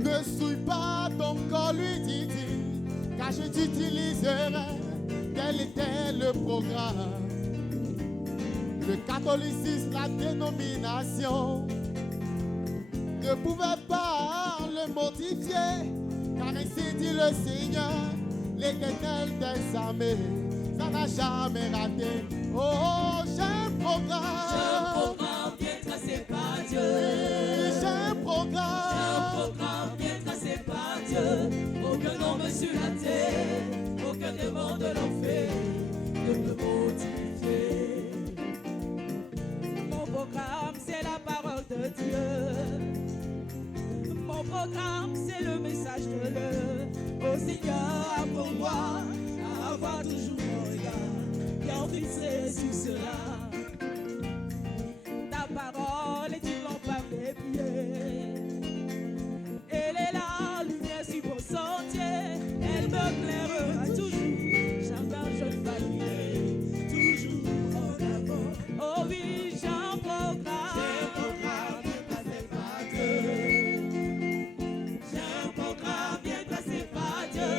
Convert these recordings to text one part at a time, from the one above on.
Ne souille pas ton corps, lui dit-il, car je t'utiliserai. Tel était le programme. Le catholicisme, la dénomination, ne pouvait pas le modifier, car ainsi dit le Seigneur, l'Éternel des armées, ça n'a jamais raté. Oh, j'ai un programme. J'ai un programme bien tracé par Dieu. J'ai un programme bien tracé par Dieu. Aucun homme sur la terre, aucun démon de l'enfer ne peut modifier. Mon programme, c'est la parole de Dieu. Mon programme, c'est le message de l'heure. Au Seigneur, apprends-moi à avoir toujours mon regard bien fixé sur cela. Ta parole est une lampe à mes pieds. Elle est la lumière sur mon sentier. Elle me clairera toujours. Jamais je ne faillirai. Toujours en avant. Oh oui, j'ai un programme. J'ai un programme bien tracé par Dieu. J'ai un programme bien tracé par Dieu.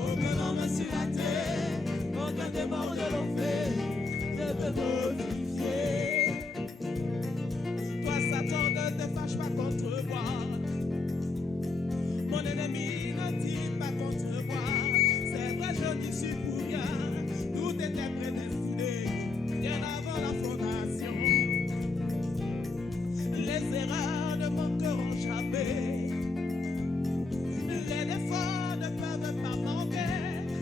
Aucun homme sur la terre, aucun démon de l'enfer ne peut modifier. Toi, Satan, ne te fâche pas contre moi. Mon ennemi ne dit pas contre moi. C'est vrai, je n'y suis pour rien. Tout était prédestiné bien avant la fondation. Les erreurs ne manqueront jamais. Les défauts ne peuvent pas manquer.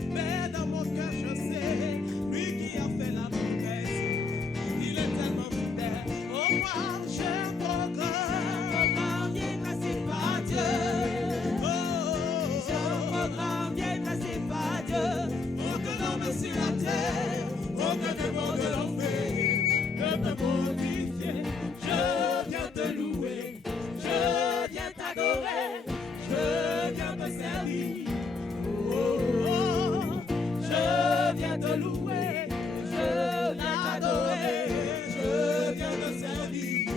Mais dans mon cœur, je sais, lui qui a fait la promesse, il est tellement fidèle. Oh, moi, j'ai un programme bien tracé par Dieu. J'ai un programme bien tracé par Dieu. Aucun homme sur la terre, aucun démon de l'enfer ne peut modifier. Je viens te louer, je viens t'adorer, je viens te servir. Oh, oh, oh. Je viens te louer, je viens t'adorer, je viens te servir.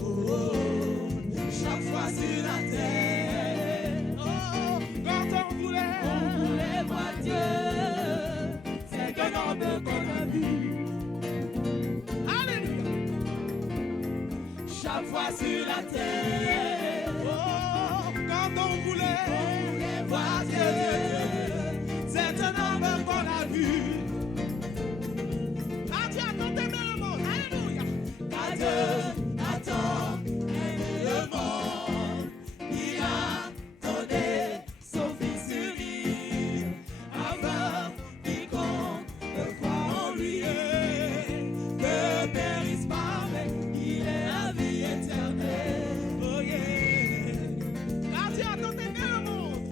Oh, oh, oh. Chaque fois sur la terre, oh, quand on voulait voir Dieu, c'est qu'un homme qu'on a vu. Alléluia. Chaque fois sur la terre, oh, quand on voulait voir Dieu, c'est un homme qu'on a vu. Ah, Dieu a tant aimé le monde, alléluia. Car Dieu a tant aimé le monde, il a donné son Fils unique, afin quiconque croit en lui ne périsse pas, mais il ait la vie éternelle. Oh yeah. Car Dieu a tant aimé le monde.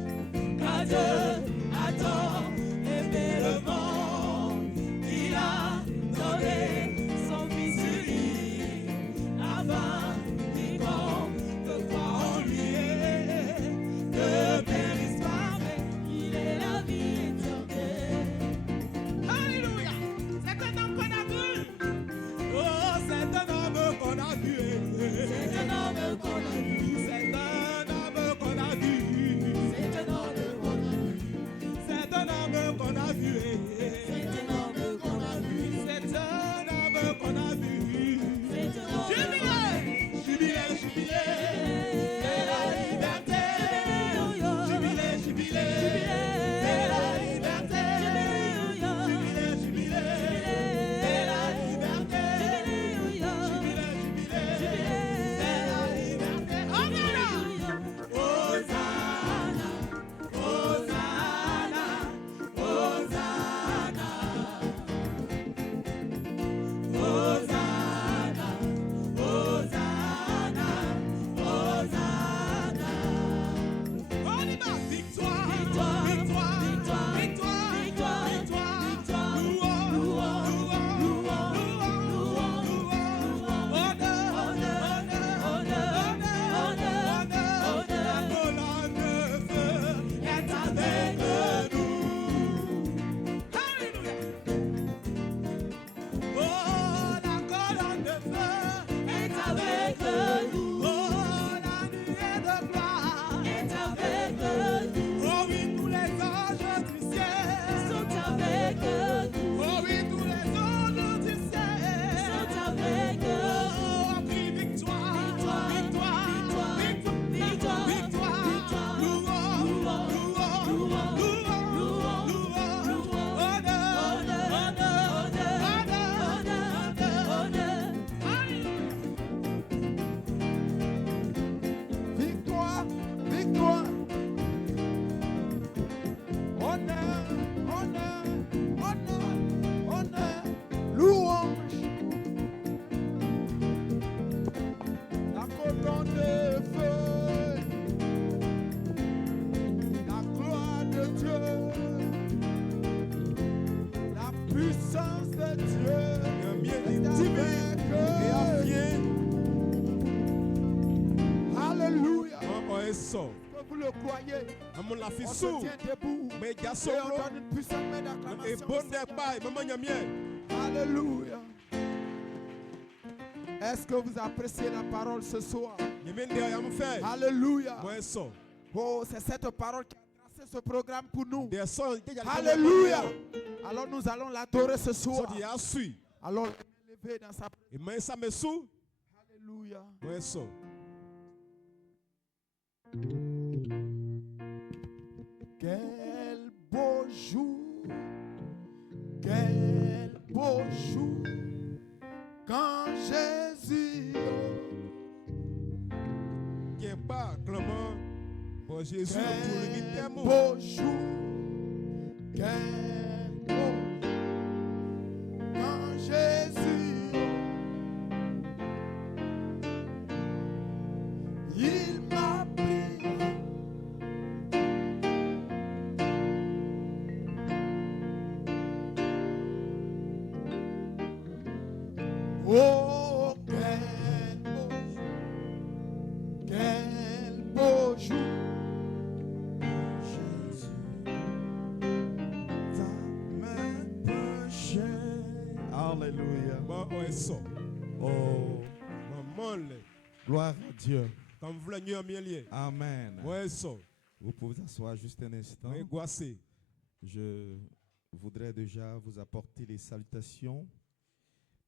eso. Que vous le croyez. Maman la fi On sou. se tient debout. Mais Et garçon on donne une puissante main et d'acclamation. bon au Seigneur. débat, maman nyamien. Alléluia. Est-ce que vous appréciez la parole ce soir? Nyamien de yam fait. Alléluia. Moi eso. Oh, c'est cette parole qui a tracé ce programme pour nous. De so Alléluia. Alors nous allons l'adorer ce So soir. di asui. Alors levé dans sa Et mais ça me sou. Alléluia. Moi eso. Quel beau jour, quel beau jour, quand Jésus, Qui est pas clamant. Pour Jésus pour le quel mitemo. beau jour, quel beau jour, quand Jésus, il m'a pris. Oh, quel beau jour, Alléluia. Bon eso. Oh, Maman le. gloire à Dieu. Comme vous le nyamien lié. Amen. Moi eso. Vous pouvez vous asseoir juste un instant. Moi goissé. Je voudrais déjà vous apporter les salutations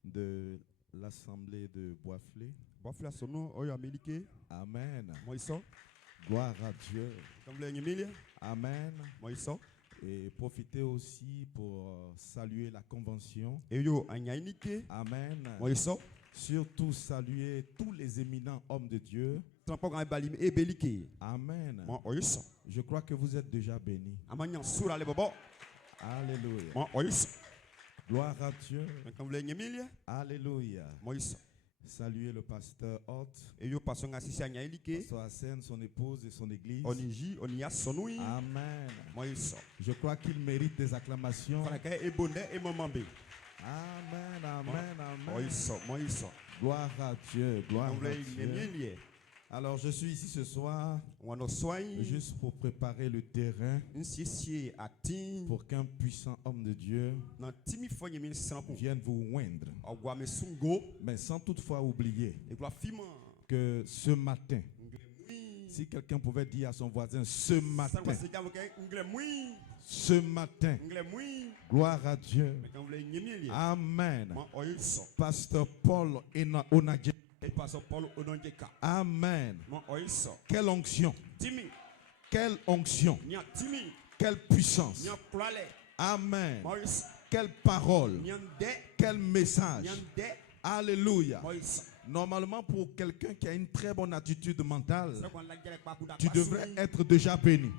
de l'Assemblée de Boisflé. Bafla sono oyo amelike Amen. moiso Gloire à Dieu. kamble nyimilia Amen. moiso Et profitez aussi pour saluer la convention. eyo anyainike Amen. moiso Surtout saluer tous les éminents hommes de Dieu. tampoko abalim ebelike Amen. mo oiso Je crois que vous êtes déjà bénis. amanya sura le bobo Alléluia. mo oiso Gloire à Dieu. kamble nyimilia Alléluia. moiso Saluer le pasteur Hot, eyo pasonga sisi anyainike pasteur Hassan, son épouse et son église. oniji onia sonui Amen. moiso Je crois qu'il mérite des acclamations. fana ka ebonde emamambe Amen, amen, amen. moiso Gloire à Dieu, gloire kamble à Dieu. nyimilia Alors je suis ici ce soir wano swai juste pour préparer le terrain nsiesie atin pour qu'un puissant homme de Dieu na timi fonye min sampo vienne vous oindre. ogwa me sungo Mais sans toutefois oublier e kwa fima que ce matin, si quelqu'un pouvait dire à son voisin, ce matin, ce matin, gloire à Dieu. Amen. Pasteur Paul Onadje. Amen. Quelle onction. Quelle onction. Quelle puissance. Amen. Quelle parole. Quel message. Alléluia. Normalement, pour quelqu'un qui a une très bonne attitude mentale, tu devrais être déjà béni.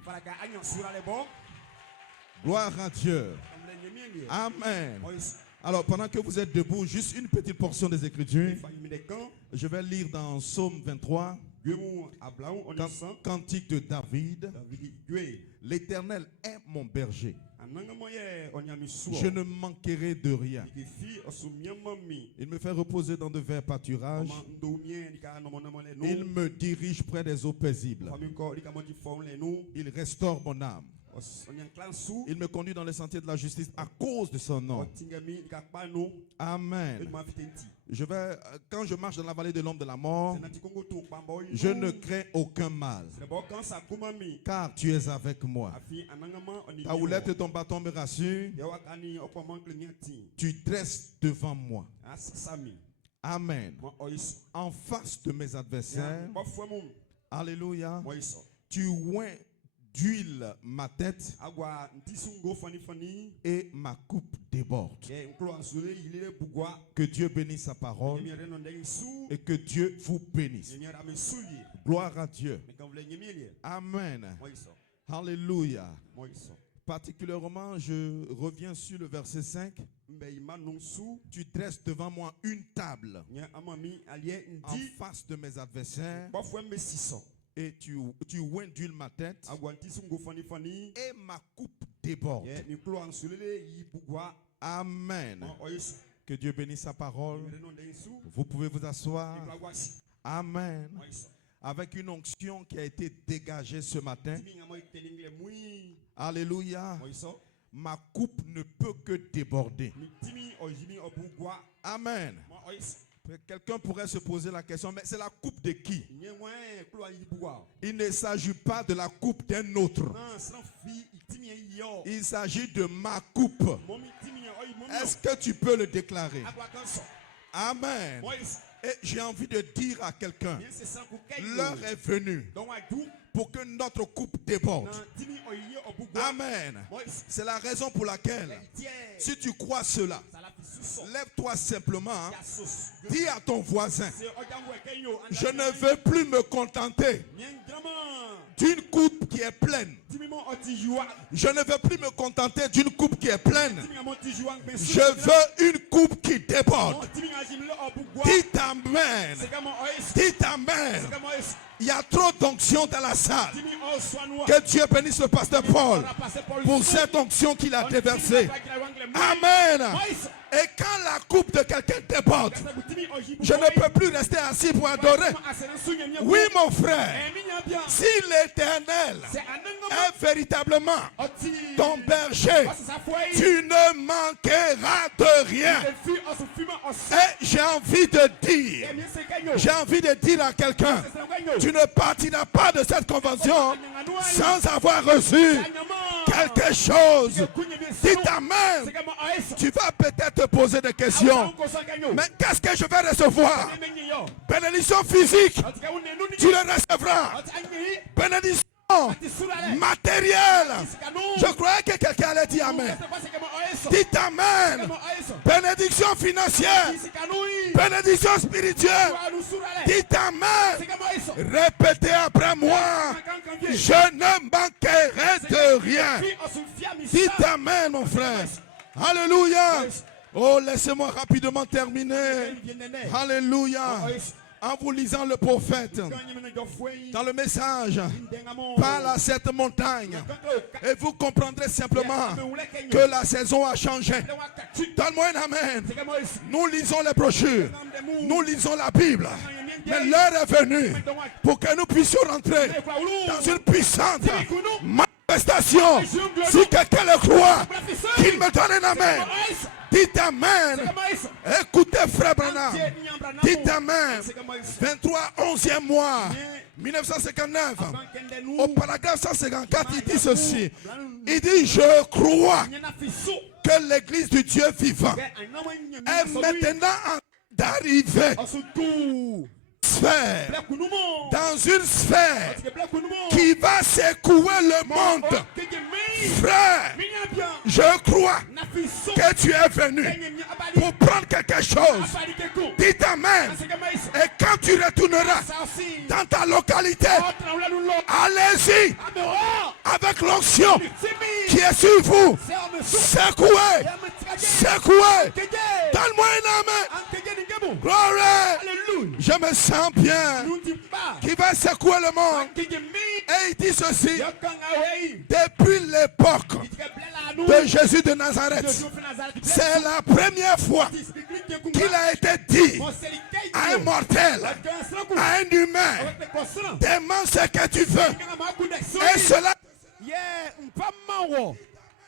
Gloire à Dieu. Amen. Alors, pendant que vous êtes debout, juste une petite portion des Écritures. Je vais lire dans Psaume 23, Cantique de David. L'Éternel est mon berger. Je ne manquerai de rien. Il me fait reposer dans de verts pâturages. Il me dirige près des eaux paisibles. Il restaure mon âme. Il me conduit dans les sentiers de la justice à cause de son nom. Amen. Quand je marche dans la vallée de l'ombre de la mort, je ne crains aucun mal, car tu es avec moi. Ta houlette et ton bâton me rassurent. Tu dresses devant moi. Amen. En face de mes adversaires, alléluia, tu oins d'huile ma tête et ma coupe déborde. Que Dieu bénisse sa parole et que Dieu vous bénisse. Gloire à Dieu. Amen. Alléluia. Particulièrement, je reviens sur le verset 5. Tu dresses devant moi une table en face de mes adversaires. Et tu oins d'huile ma tête et ma coupe déborde. Amen. Que Dieu bénisse sa parole. Vous pouvez vous asseoir. Amen. avec une onction qui a été dégagée ce matin. Alléluia. Ma coupe ne peut que déborder. Amen. Quelqu'un pourrait se poser la question, mais c'est la coupe de qui? Il ne s'agit pas de la coupe d'un autre. Il s'agit de ma coupe. Est-ce que tu peux le déclarer? Amen. Et j'ai envie de dire à quelqu'un, l'heure est venue pour que notre coupe déborde. Amen. C'est la raison pour laquelle, si tu crois cela, lève-toi simplement, dis à ton voisin, je ne veux plus me contenter d'une coupe qui est pleine. Je ne veux plus me contenter d'une coupe qui est pleine. Je veux une coupe qui déborde. Dites amen. Dites amen. Il y a trop d'onction dans la salle. Que Dieu bénisse le pasteur Paul pour cette onction qu'il a déversée. Amen. Et quand la coupe de quelqu'un déborde, je ne peux plus rester assis pour adorer. Oui, mon frère, si l'Éternel est véritablement ton berger, tu ne manqueras de rien. Et j'ai envie de dire à quelqu'un, tu ne partiras pas de cette convention sans avoir reçu quelque chose. Dites amen. Tu vas peut-être te poser des questions. Mais qu'est-ce que je vais recevoir? Bénédiction physique, tu le recevras. Bénédiction matérielle. Je croyais que quelqu'un allait dire amen. Dites amen. Bénédiction financière. Bénédiction spirituelle. Dites amen. Répétez après moi. Je ne manquerai de rien. Dites amen, mon frère. Alléluia. Oh, laissez-moi rapidement terminer. Alléluia. En vous lisant le prophète, dans le message, parle à cette montagne. Et vous comprendrez simplement que la saison a changé. Donne-moi un amen. Nous lisons les brochures. Nous lisons la Bible. Mais l'heure est venue pour que nous puissions rentrer dans une puissante manifestation. Si quelqu'un le croit, qu'il me donne un amen. Dites amen. Écoutez, frère Branham. Dites amen. 23, 11e mois, 1959. Au paragraphe 154, il dit ceci. Il dit, je crois que l'église du Dieu vivant est maintenant en d'arriver dans une sphère qui va secouer le monde. Frère, je crois que tu es venu pour prendre quelque chose. Dites amen. Et quand tu retourneras dans ta localité, allez-y avec l'onction qui est sur vous. Secouez. Secouez. Donne-moi un amen. Gloire. Je me sens bien. Qui va secouer le monde. Et il dit ceci. Depuis l'époque de Jésus de Nazareth, c'est la première fois qu'il a été dit à un mortel, à un humain, demande ce que tu veux. Et cela...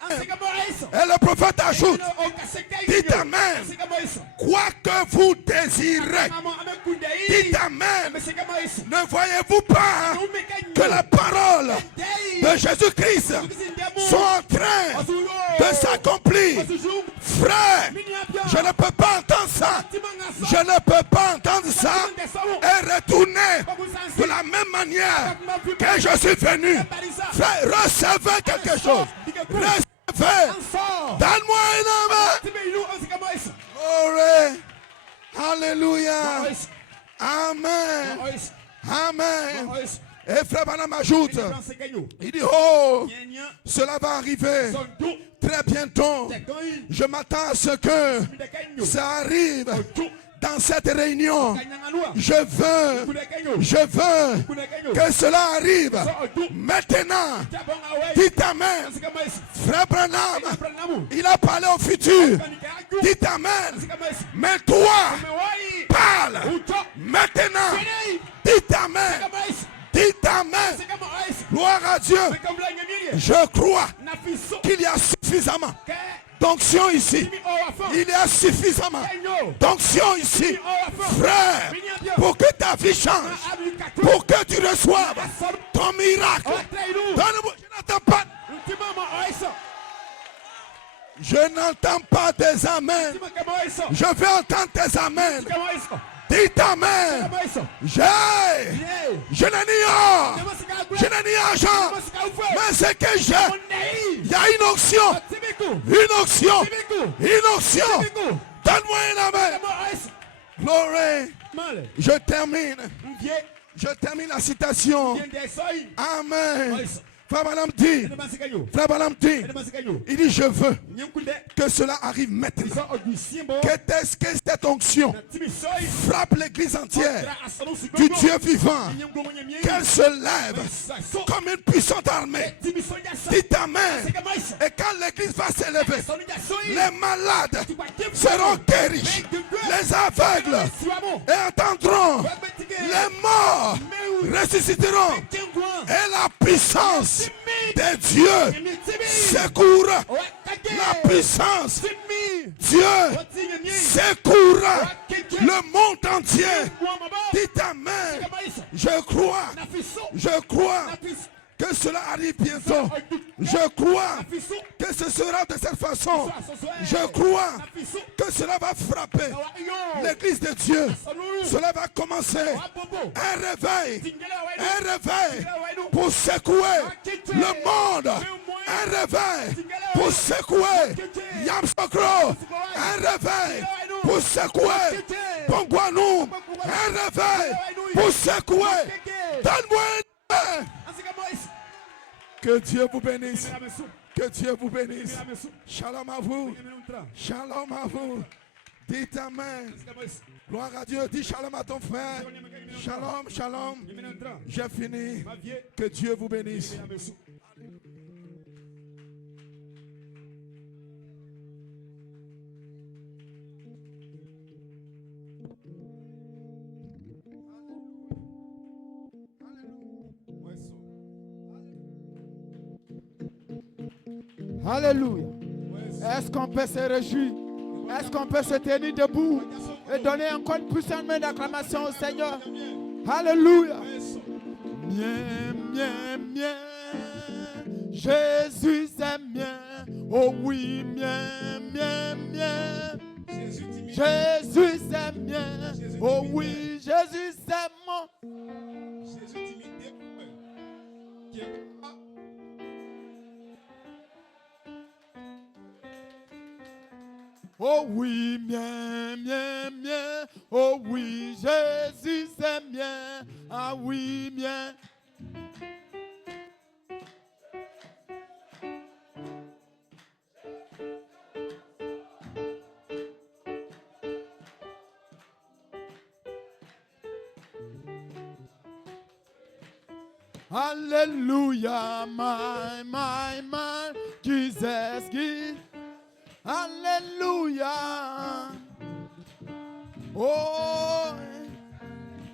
Et le prophète ajoute, dites amen, quoi que vous désirez. Dites amen. Ne voyez-vous pas que la parole de Jésus-Christ sont en train de s'accomplir? Frère, je ne peux pas entendre ça. Je ne peux pas entendre ça et retourner de la même manière que je suis venu. Frère, recevez quelque chose. Donne-moi un amen. Glory. Alléluia. Amen. Amen. Et frère Branham ajoute, il dit, oh, cela va arriver très bientôt. Je m'attends à ce que ça arrive dans cette réunion. Je veux que cela arrive maintenant. Dites amen. Frère Branham, il a parlé au futur. Dites amen. Mais toi, parle maintenant. Dis Dites Amen. Dites Amen. Gloire à Dieu. Je crois qu'il y a suffisamment d'onction ici. Il y a suffisamment d'onction ici. Frère, pour que ta vie change, pour que tu reçoives ton miracle. Je n'entends pas des amens. Je veux entendre tes amens. Dites Amen. Je n'ai ni argent, mais ce que j'ai, il y a une onction. Une onction. Une onction. Donne-moi un Amen. Glory. Je termine la citation. Amen. Frère Balaam dit, il dit, je veux que cela arrive maintenant. Qu'est-ce que cette onction frappe l'église entière du Dieu vivant, qu'elle se lève comme une puissante armée. Dites Amen. Et quand l'église va s'élever, les malades seront guéris, les aveugles et entendront, les morts ressusciteront, et la puissance de Dieu secourra. La puissance Dieu secourra le monde entier. Dites Amen. Je crois que cela arrive bientôt. Je crois que ce sera de cette façon. Je crois que cela va frapper l'église de Dieu. Cela va commencer. Un réveil pour secouer le monde. Un réveil pour secouer Yamsokro. Un réveil pour secouer Pongwanou. Un réveil pour secouer. Donne-moi un. Que Dieu vous bénisse. Que Dieu vous bénisse. Shalom à vous. Shalom à vous. Dites Amen. Gloire à Dieu. Dis shalom à ton frère. Shalom, shalom. J'ai fini. Que Dieu vous bénisse. Alléluia. Est-ce qu'on peut se réjouir? Est-ce qu'on peut se tenir debout et donner encore une puissante main d'acclamation au Seigneur? Alléluia. Mien, mien, mien. Jésus est mien. Oh oui, mien, mien, mien. Jésus est mien. Oh oui, Jésus est mon. Oh oui, mien, mien, mien. Oh oui, Jésus c'est mien. Ah oui, mien. Hallelujah, my, Jesus give. Hallelujah. Oh,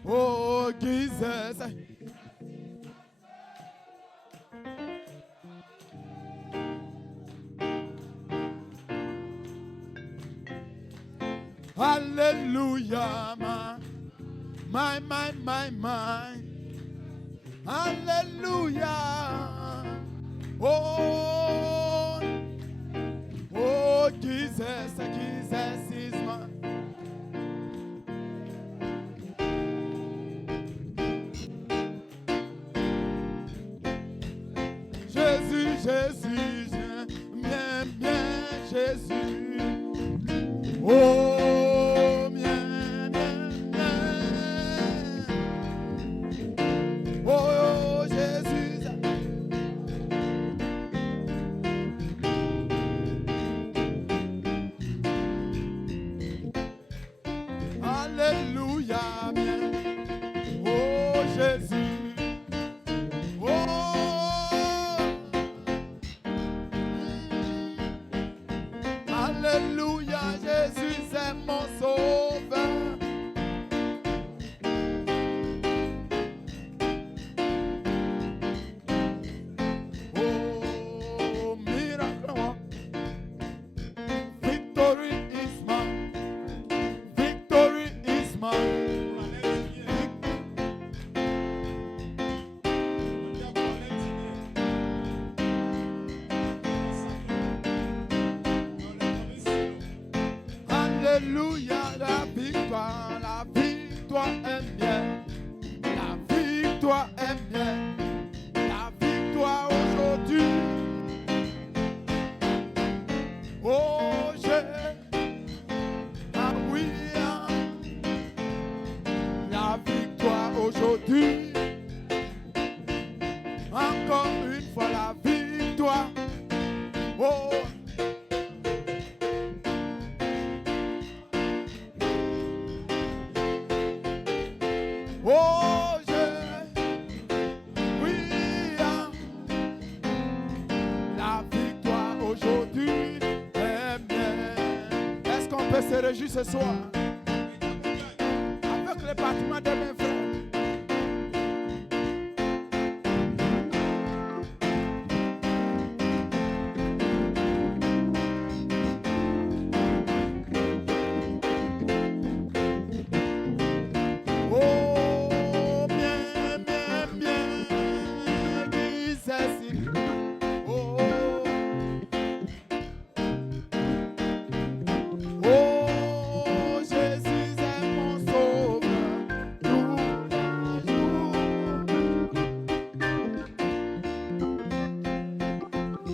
oh, Jesus. Hallelujah, my. Hallelujah. Oh, oh, Jesus is mine. Jésus, bien, Jésus. Oh, bien. Oh, Jésus. Alléluia, bien. Oh, Jésus. Oh. Alléluia, la victoire est mienne. La victoire est mienne. La victoire aujourd'hui. Oh, ah oui, la victoire aujourd'hui. Encore une fois la victoire. Oh. Oh, oui, la victoire aujourd'hui est mienne. Est-ce qu'on peut se réjouir ce soir avec les battements de mes frères?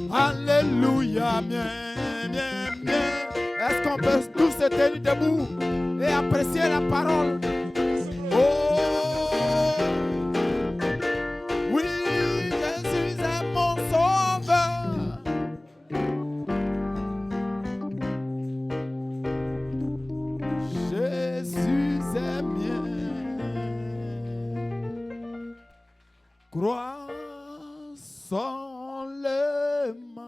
Alléluia, bien, bien, bien. Est-ce qu'on peut tous se tenir debout et apprécier la parole? Oh, oui, Jésus est mon sauveur. Jésus est mien. Croissant les mains.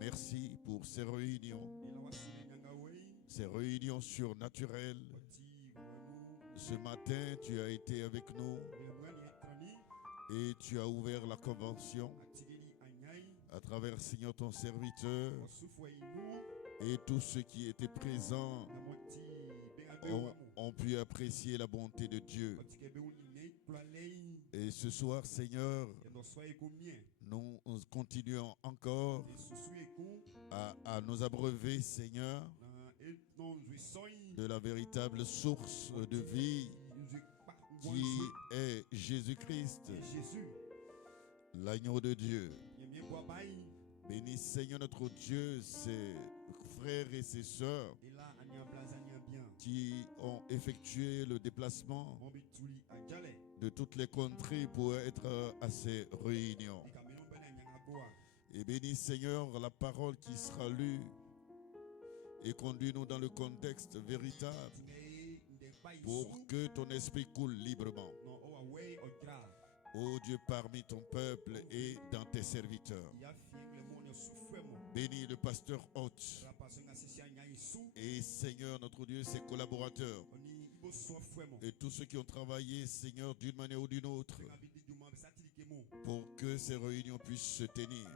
Merci pour ces réunions surnaturelles. Ce matin, tu as été avec nous et tu as ouvert la convention à travers, Seigneur, ton serviteur, et tous ceux qui étaient présents ont pu apprécier la bonté de Dieu. Et ce soir, Seigneur, nous continuons encore à nous abreuver, Seigneur, de la véritable source de vie qui est Jésus-Christ, l'agneau de Dieu. Bénis, Seigneur notre Dieu, ses frères et ses sœurs qui ont effectué le déplacement de toutes les contrées pour être à ces réunions. Et bénis, Seigneur, la parole qui sera lue et conduis-nous dans le contexte véritable pour que ton esprit coule librement. Ô Dieu, parmi ton peuple et dans tes serviteurs. Bénis le pasteur Hôte et, Seigneur, notre Dieu, ses collaborateurs et tous ceux qui ont travaillé, Seigneur, d'une manière ou d'une autre pour que ces réunions puissent se tenir.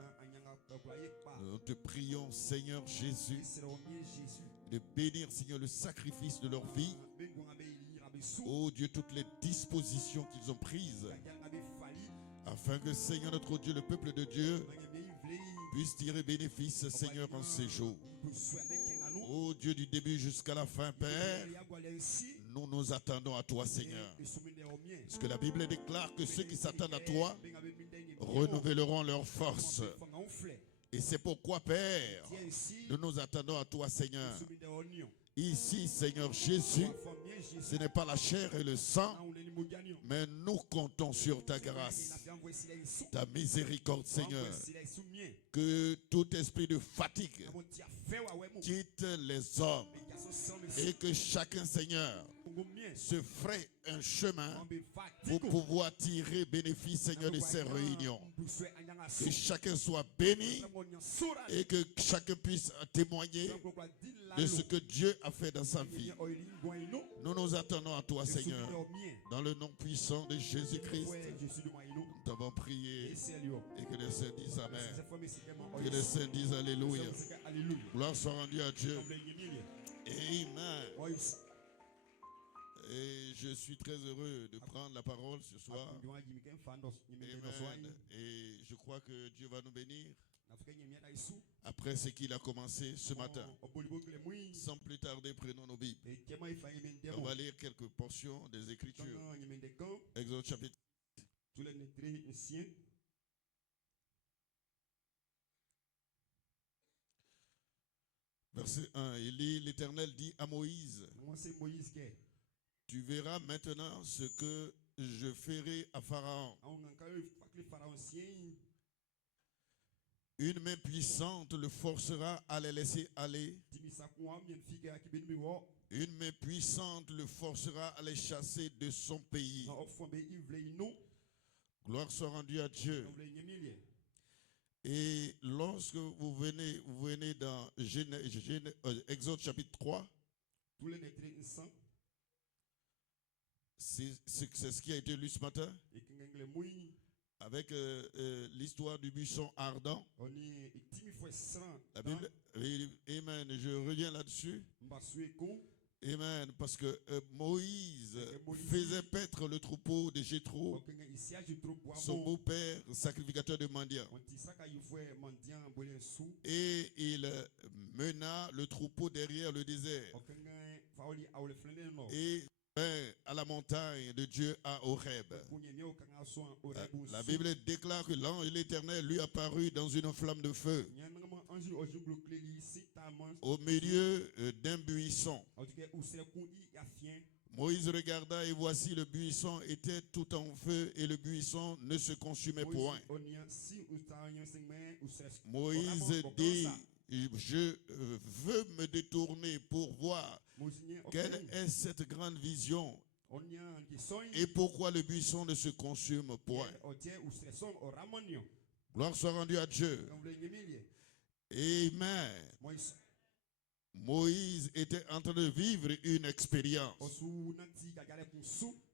Nous te prions, Seigneur Jésus, de bénir, Seigneur, le sacrifice de leur vie. Oh Dieu, toutes les dispositions qu'ils ont prises afin que, Seigneur notre Dieu, le peuple de Dieu puisse tirer bénéfice, Seigneur, en ces jours. Ô Dieu du début jusqu'à la fin, Père, nous nous attendons à toi, Seigneur. Parce que la Bible déclare que ceux qui s'attendent à toi renouvelleront leur force. Et c'est pourquoi, Père, nous nous attendons à toi, Seigneur. Ici, Seigneur Jésus, ce n'est pas la chair et le sang, mais nous comptons sur ta grâce, ta miséricorde, Seigneur. Que tout esprit de fatigue quitte les hommes et que chacun, Seigneur, se ferait un chemin pour pouvoir tirer bénéfice, Seigneur, de ces réunions. Que chacun soit béni et que chacun puisse témoigner de ce que Dieu a fait dans sa vie. Nous nous attendons à toi, Seigneur. Dans le nom puissant de Jésus-Christ, nous t'avons prié. Et que les saints disent Amen. Que les saints disent Alléluia. Gloire soit rendue à Dieu. Amen. Et je suis très heureux de prendre la parole ce soir. Amen. Et je crois que Dieu va nous bénir après ce qu'il a commencé ce matin. Sans plus tarder, prenons nos Bibles. On va lire quelques portions des Écritures. Exode chapitre. Verset 1. Il lit, l'Éternel dit à Moïse: tu verras maintenant ce que je ferai à Pharaon. Une main puissante le forcera à les laisser aller. Une main puissante le forcera à les chasser de son pays. Gloire soit rendue à Dieu. Et lorsque vous venez dans Exode chapitre 3, c'est ce qui a été lu ce matin avec l'histoire du buisson ardent. La Bible, amen, je reviens là-dessus. Amen, parce que Moïse faisait paître le troupeau de Jéthro, son beau-père, sacrificateur de mendiants. Et il mena le troupeau derrière le désert. Et à la montagne de Dieu à Horeb. La Bible déclare que l'ange de l'Éternel lui apparut dans une flamme de feu au milieu d'un buisson. Moïse regarda et voici le buisson était tout en feu et le buisson ne se consumait point. Moïse dit: je veux me détourner pour voir quelle est cette grande vision et pourquoi le buisson ne se consume point. Gloire soit rendue à Dieu. Amen. Moïse était en train de vivre une expérience.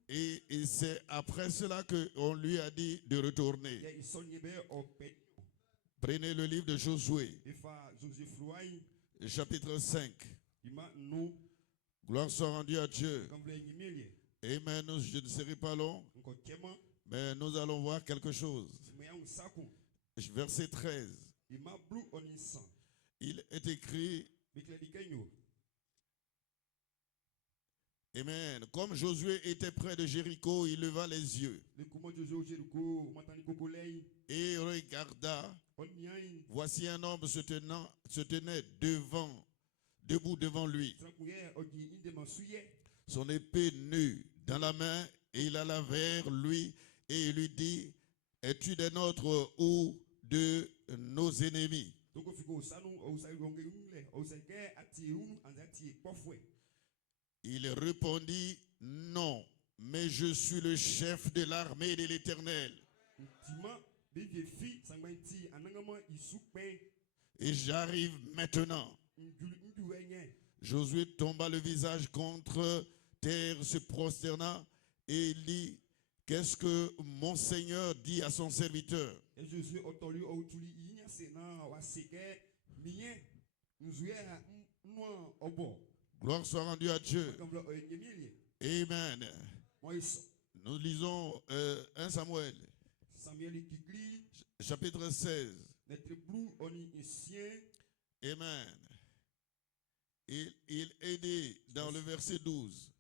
Et c'est après cela qu'on lui a dit de retourner. Prenez le livre de Josué, chapitre 5. Gloire soit rendue à Dieu. Amen. Je ne serai pas long, mais nous allons voir quelque chose. Verset 13. Il est écrit, amen, comme Josué était près de Jéricho, il leva les yeux et regarda. Voici un homme se tenait debout devant lui, son épée nue dans la main, et il alla vers lui et il lui dit: es-tu des nôtres ou de nos ennemis? Il répondit: non, mais je suis le chef de l'armée de l'Éternel. Et j'arrive maintenant. Josué tomba le visage contre terre, se prosterna et il dit: qu'est-ce que mon Seigneur dit à son serviteur? Gloire soit rendue à Dieu. Amen. Nous lisons 1 Samuel, chapitre 16. Amen. il est né dans le verset 12.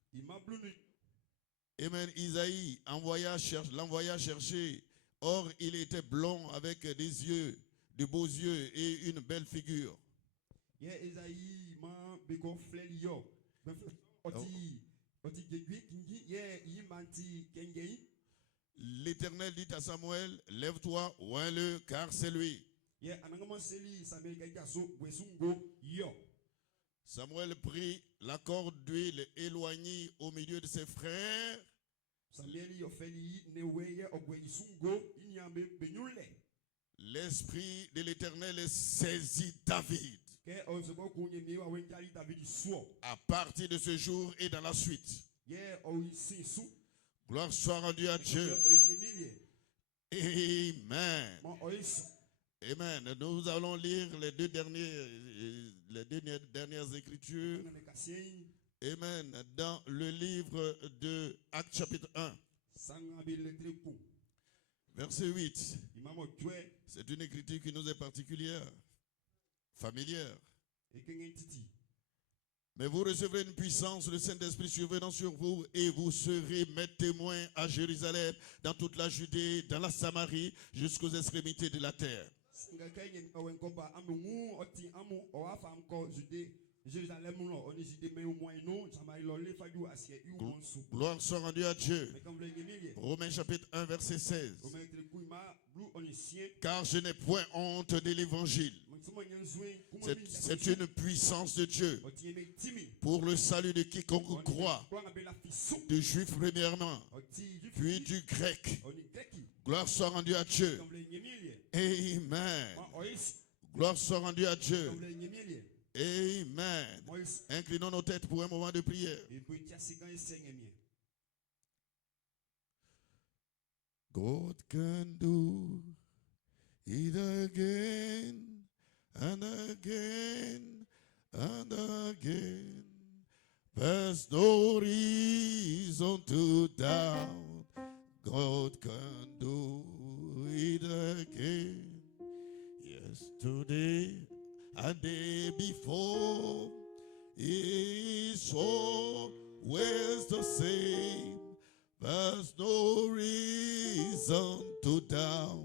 Amen. Isaïe l'envoya chercher. Or, il était blond avec des yeux, de beaux yeux et une belle figure. L'Éternel dit à Samuel, lève-toi, oins-le, car c'est lui. Samuel prit la corde d'huile éloignée au milieu de ses frères. L'esprit de l'Éternel saisit David. À partir de ce jour et dans la suite. Gloire soit rendue à Dieu. Amen. Amen. Nous allons lire les deux dernières écritures. Amen. Dans le livre de Actes chapitre 1. Verset 8. C'est une écriture qui nous est particulière, familière. Mais vous recevrez une puissance, le Saint-Esprit survenant sur vous, et vous serez mes témoins à Jérusalem, dans toute la Judée, dans la Samarie, jusqu'aux extrémités de la terre. Gloire soit rendue à Dieu. Romains chapitre 1 verset 16. Car je n'ai point honte de l'évangile. C'est une puissance de Dieu pour le salut de quiconque croit, du juif premièrement, puis du grec. Gloire soit rendue à Dieu. Amen. Gloire soit rendue à Dieu. Amen. Inclinons nos têtes pour un moment de prière. God can do it again and again and again. There's no reason to doubt. God can do it again. Yesterday and day before is always the same. There's no reason to doubt.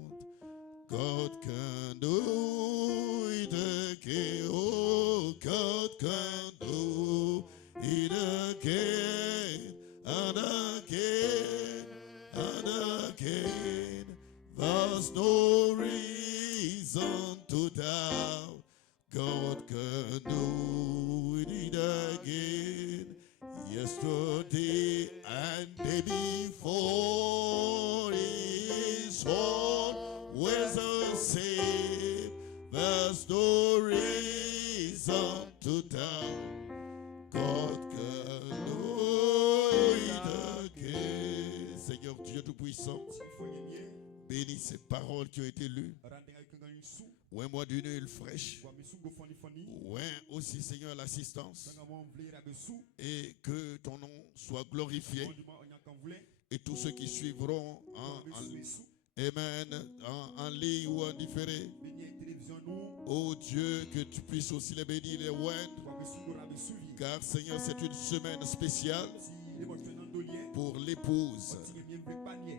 God can do it again. Oh, God can do it again and again and again. There's no reason to doubt. God can do it again. Yesterday and day before is always the same. There's no reason to doubt. God can do it again. Seigneur Dieu Tout-Puissant, bénis ces paroles qui ont été lues. Ouais, moi d'une huile fraîche. Ouais, aussi Seigneur l'assistance. Et que ton nom soit glorifié. Et tous ceux qui suivront en ligne ou en différé. Oh Dieu, que tu puisses aussi les bénir, les oindre. Car Seigneur, c'est une semaine spéciale pour l'épouse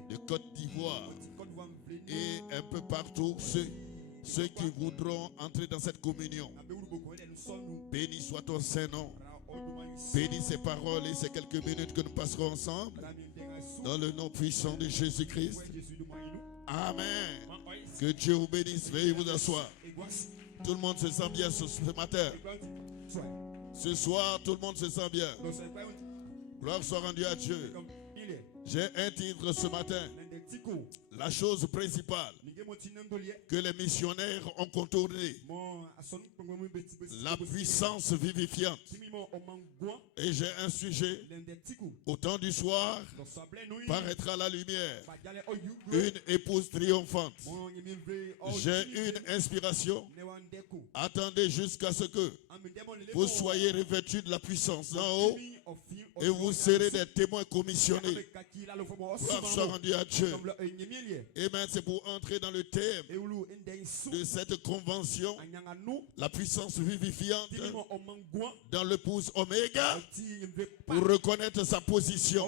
de Côte d'Ivoire et un peu partout ceux qui voudront entrer dans cette communion. Béni soit ton Saint-Nom. Bénis ces paroles et ces quelques minutes que nous passerons ensemble. Dans le nom puissant de Jésus-Christ. Amen. Que Dieu vous bénisse. Veuillez vous asseoir. Tout le monde se sent bien ce matin. Ce soir, tout le monde se sent bien. Gloire soit rendue à Dieu. J'ai un titre ce matin. La chose principale que les missionnaires ont contournée. La puissance vivifiante. Et j'ai un sujet. Au temps du soir, paraîtra la lumière. Une épouse triomphante. J'ai une inspiration. Attendez jusqu'à ce que vous soyez revêtus de la puissance d'en haut Et vous serez des témoins commissionnés. Gloire soit rendue à Dieu. Amen. C'est pour entrer dans le thème de cette convention, la puissance vivifiante dans l'épouse Oméga, pour reconnaître sa position.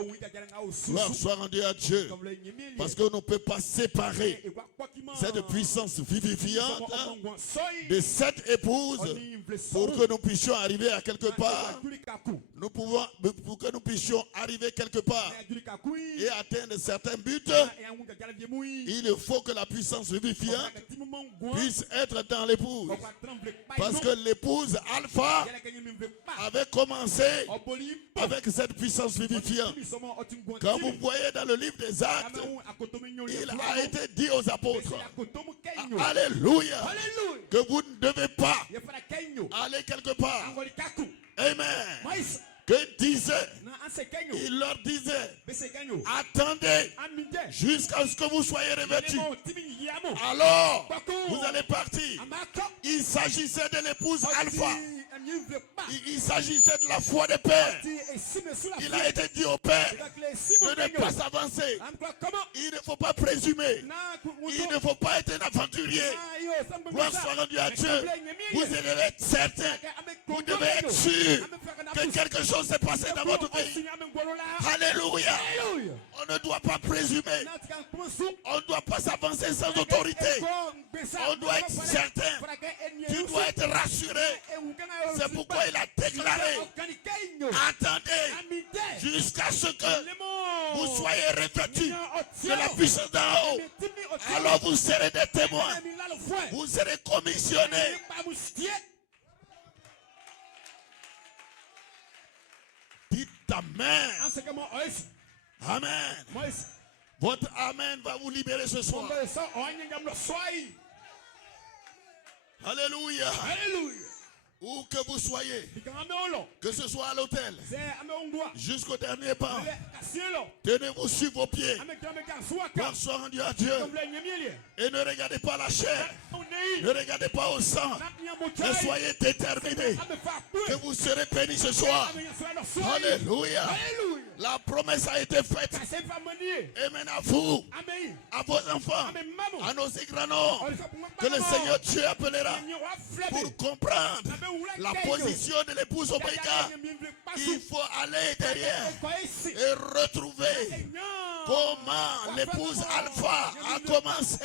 Gloire soit rendue à Dieu. Parce qu'on ne peut pas séparer cette puissance vivifiante de cette épouse pour que nous puissions arriver à quelque part. Pour que nous puissions arriver quelque part et atteindre certains buts, il faut que la puissance vivifiante puisse être dans l'épouse. Parce que l'épouse Alpha avait commencé avec cette puissance vivifiante. Quand vous voyez dans le livre des Actes, il a été dit aux apôtres, alléluia, que vous ne devez pas aller quelque part. Amen. Que disait, il leur disait, attendez jusqu'à ce que vous soyez revêtus. Alors, vous allez partir. Il s'agissait de l'épouse Alpha. Il s'agissait de la foi des pères. Il a été dit au père de ne pas s'avancer. Il ne faut pas présumer. Il ne faut pas être un aventurier. Gloire soit rendue à Dieu. Vous devez être certain. Vous devez être sûr que quelque chose s'est passé dans votre pays. Alléluia. On ne doit pas présumer. On ne doit pas s'avancer sans autorité. On doit être certain. Tu dois être rassuré. C'est pourquoi il a déclaré, attendez jusqu'à ce que vous soyez revêtus de la puissance d'en haut. Alors vous serez des témoins. Vous serez commissionnés. Dites Amen. Amen. Votre Amen va vous libérer ce soir. Alléluia. Où que vous soyez, que ce soit à l'hôtel, jusqu'au dernier pas, tenez-vous sur vos pieds. Gloire soit rendue à Dieu. Et ne regardez pas la chair. Ne regardez pas au sang. Mais soyez déterminés que vous serez bénis ce soir. Alléluia. La promesse a été faite. Amen à vous, à vos enfants, à nos grands que le Seigneur Dieu appellera pour comprendre la position de l'épouse Oméga. Il faut aller derrière et retrouver comment l'épouse Alpha a commencé.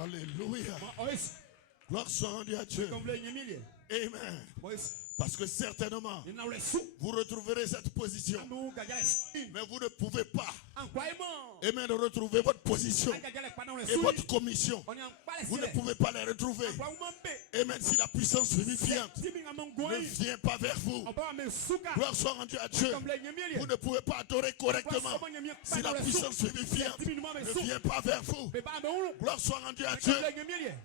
Alléluia. Gloire soit rendue à Dieu. Amen. Parce que certainement, vous retrouverez cette position. Mais vous ne pouvez pas, amen, retrouver votre position et votre commission. Vous ne pouvez pas les retrouver. Amen. Si la puissance vivifiante ne vient pas vers vous, gloire soit rendue à Dieu. Vous ne pouvez pas adorer correctement. Si la puissance vivifiante ne vient pas vers vous, gloire soit rendue à Dieu.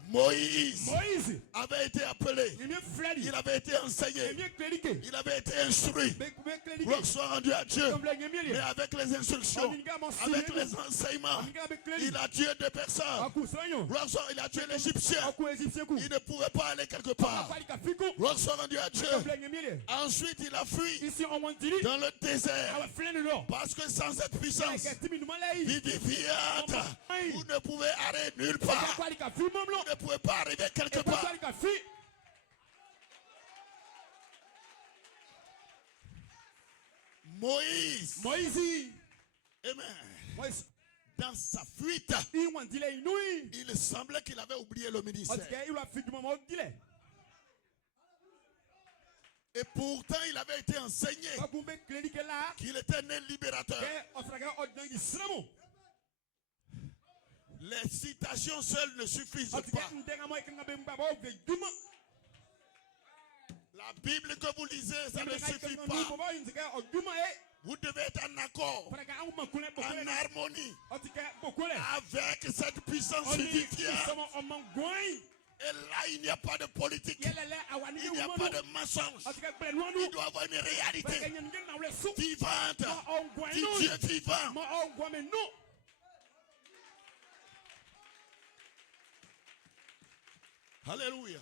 Moïse avait été appelé. Il avait été enseigné. Il avait été instruit. Gloire soit rendue à Dieu. Mais avec les instructions, avec les enseignements, il a tué 2 personnes. Gloire soit, il a tué l'Égyptien. Il ne pouvait pas aller quelque part. Gloire soit rendue à Dieu. Ensuite, il a fui dans le désert. Parce que sans cette puissance vivifiante, vous ne pouvez aller nulle part. Vous ne pouvez pas arriver quelque part. Moïse. Amen. Dans sa fuite, il semblait qu'il avait oublié le ministère. Et pourtant, il avait été enseigné qu'il était né libérateur. Les citations seules ne suffisent pas. La Bible que vous lisez, ça ne suffit pas. Vous devez être en accord, en harmonie avec cette puissance vivifiante. Et là, il n'y a pas de politique. Il n'y a pas de mensonge. Il doit y avoir une réalité vivante du Dieu vivant. Alléluia.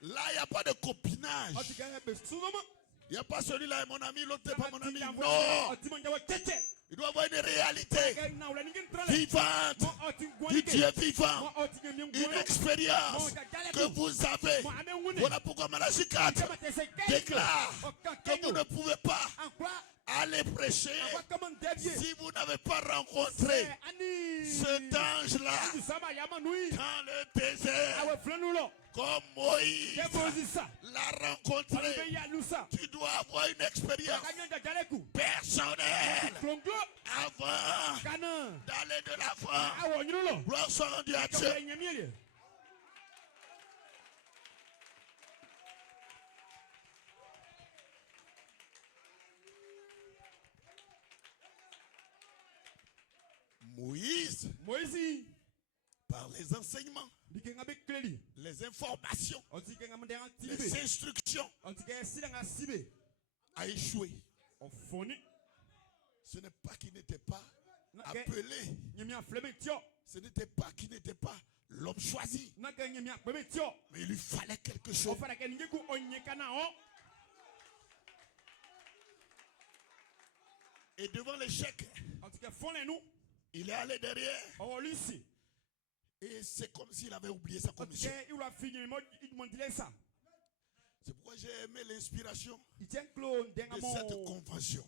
Là, il n'y a pas de copinage. Il n'y a pas celui-là est mon ami, l'autre n'est pas mon ami. Non. Il doit avoir une réalité vivante du Dieu vivant. Une expérience que vous avez. Voilà pourquoi Malachie 4 déclare que vous ne pouvez pas aller prêcher si vous n'avez pas rencontré cet ange-là dans le désert. Comme Moïse l'a rencontré, tu dois avoir une expérience personnelle avant d'aller de l'avant. Gloire soit rendue à Dieu. Moïse, par les enseignements, les informations, les instructions, a échoué. Ce n'est pas qu'il n'était pas appelé. Ce n'était pas qu'il n'était pas l'homme choisi. Mais il lui fallait quelque chose. Et devant l'échec, il est allé derrière. Et c'est comme s'il avait oublié sa commission. C'est pourquoi j'ai aimé l'inspiration de cette convention.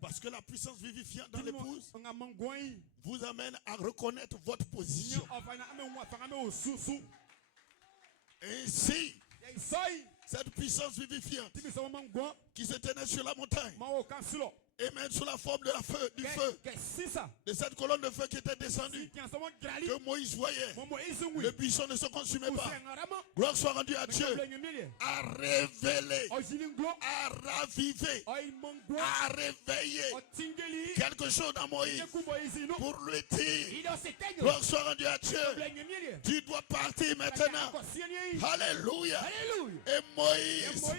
Parce que la puissance vivifiante dans l'épouse vous amène à reconnaître votre position. Ainsi, cette puissance vivifiante qui se tenait sur la montagne et même sous la forme de du feu, de cette colonne de feu qui était descendue, que Moïse voyait, le buisson ne se consumait pas. Gloire soit rendue à Dieu, à révéler, à raviver, à réveiller quelque chose dans Moïse pour lui dire, gloire soit rendue à Dieu, tu dois partir maintenant. Alléluia. Et Moïse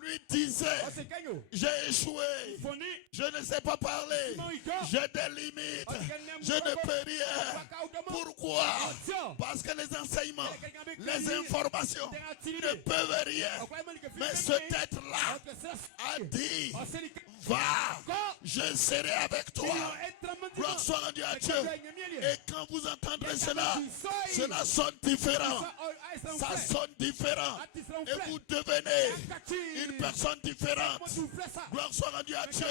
lui disait, j'ai échoué, je ne sais pas parler, j'ai des limites, je ne peux rien. Pourquoi? Parce que les enseignements, les informations ne peuvent rien. Mais ce être-là a dit, va, je serai avec toi. Gloire soit rendue à Dieu. Et quand vous entendrez cela, cela sonne différent. Ça sonne différent. Et vous devenez une personne différente. Gloire soit rendue à Dieu.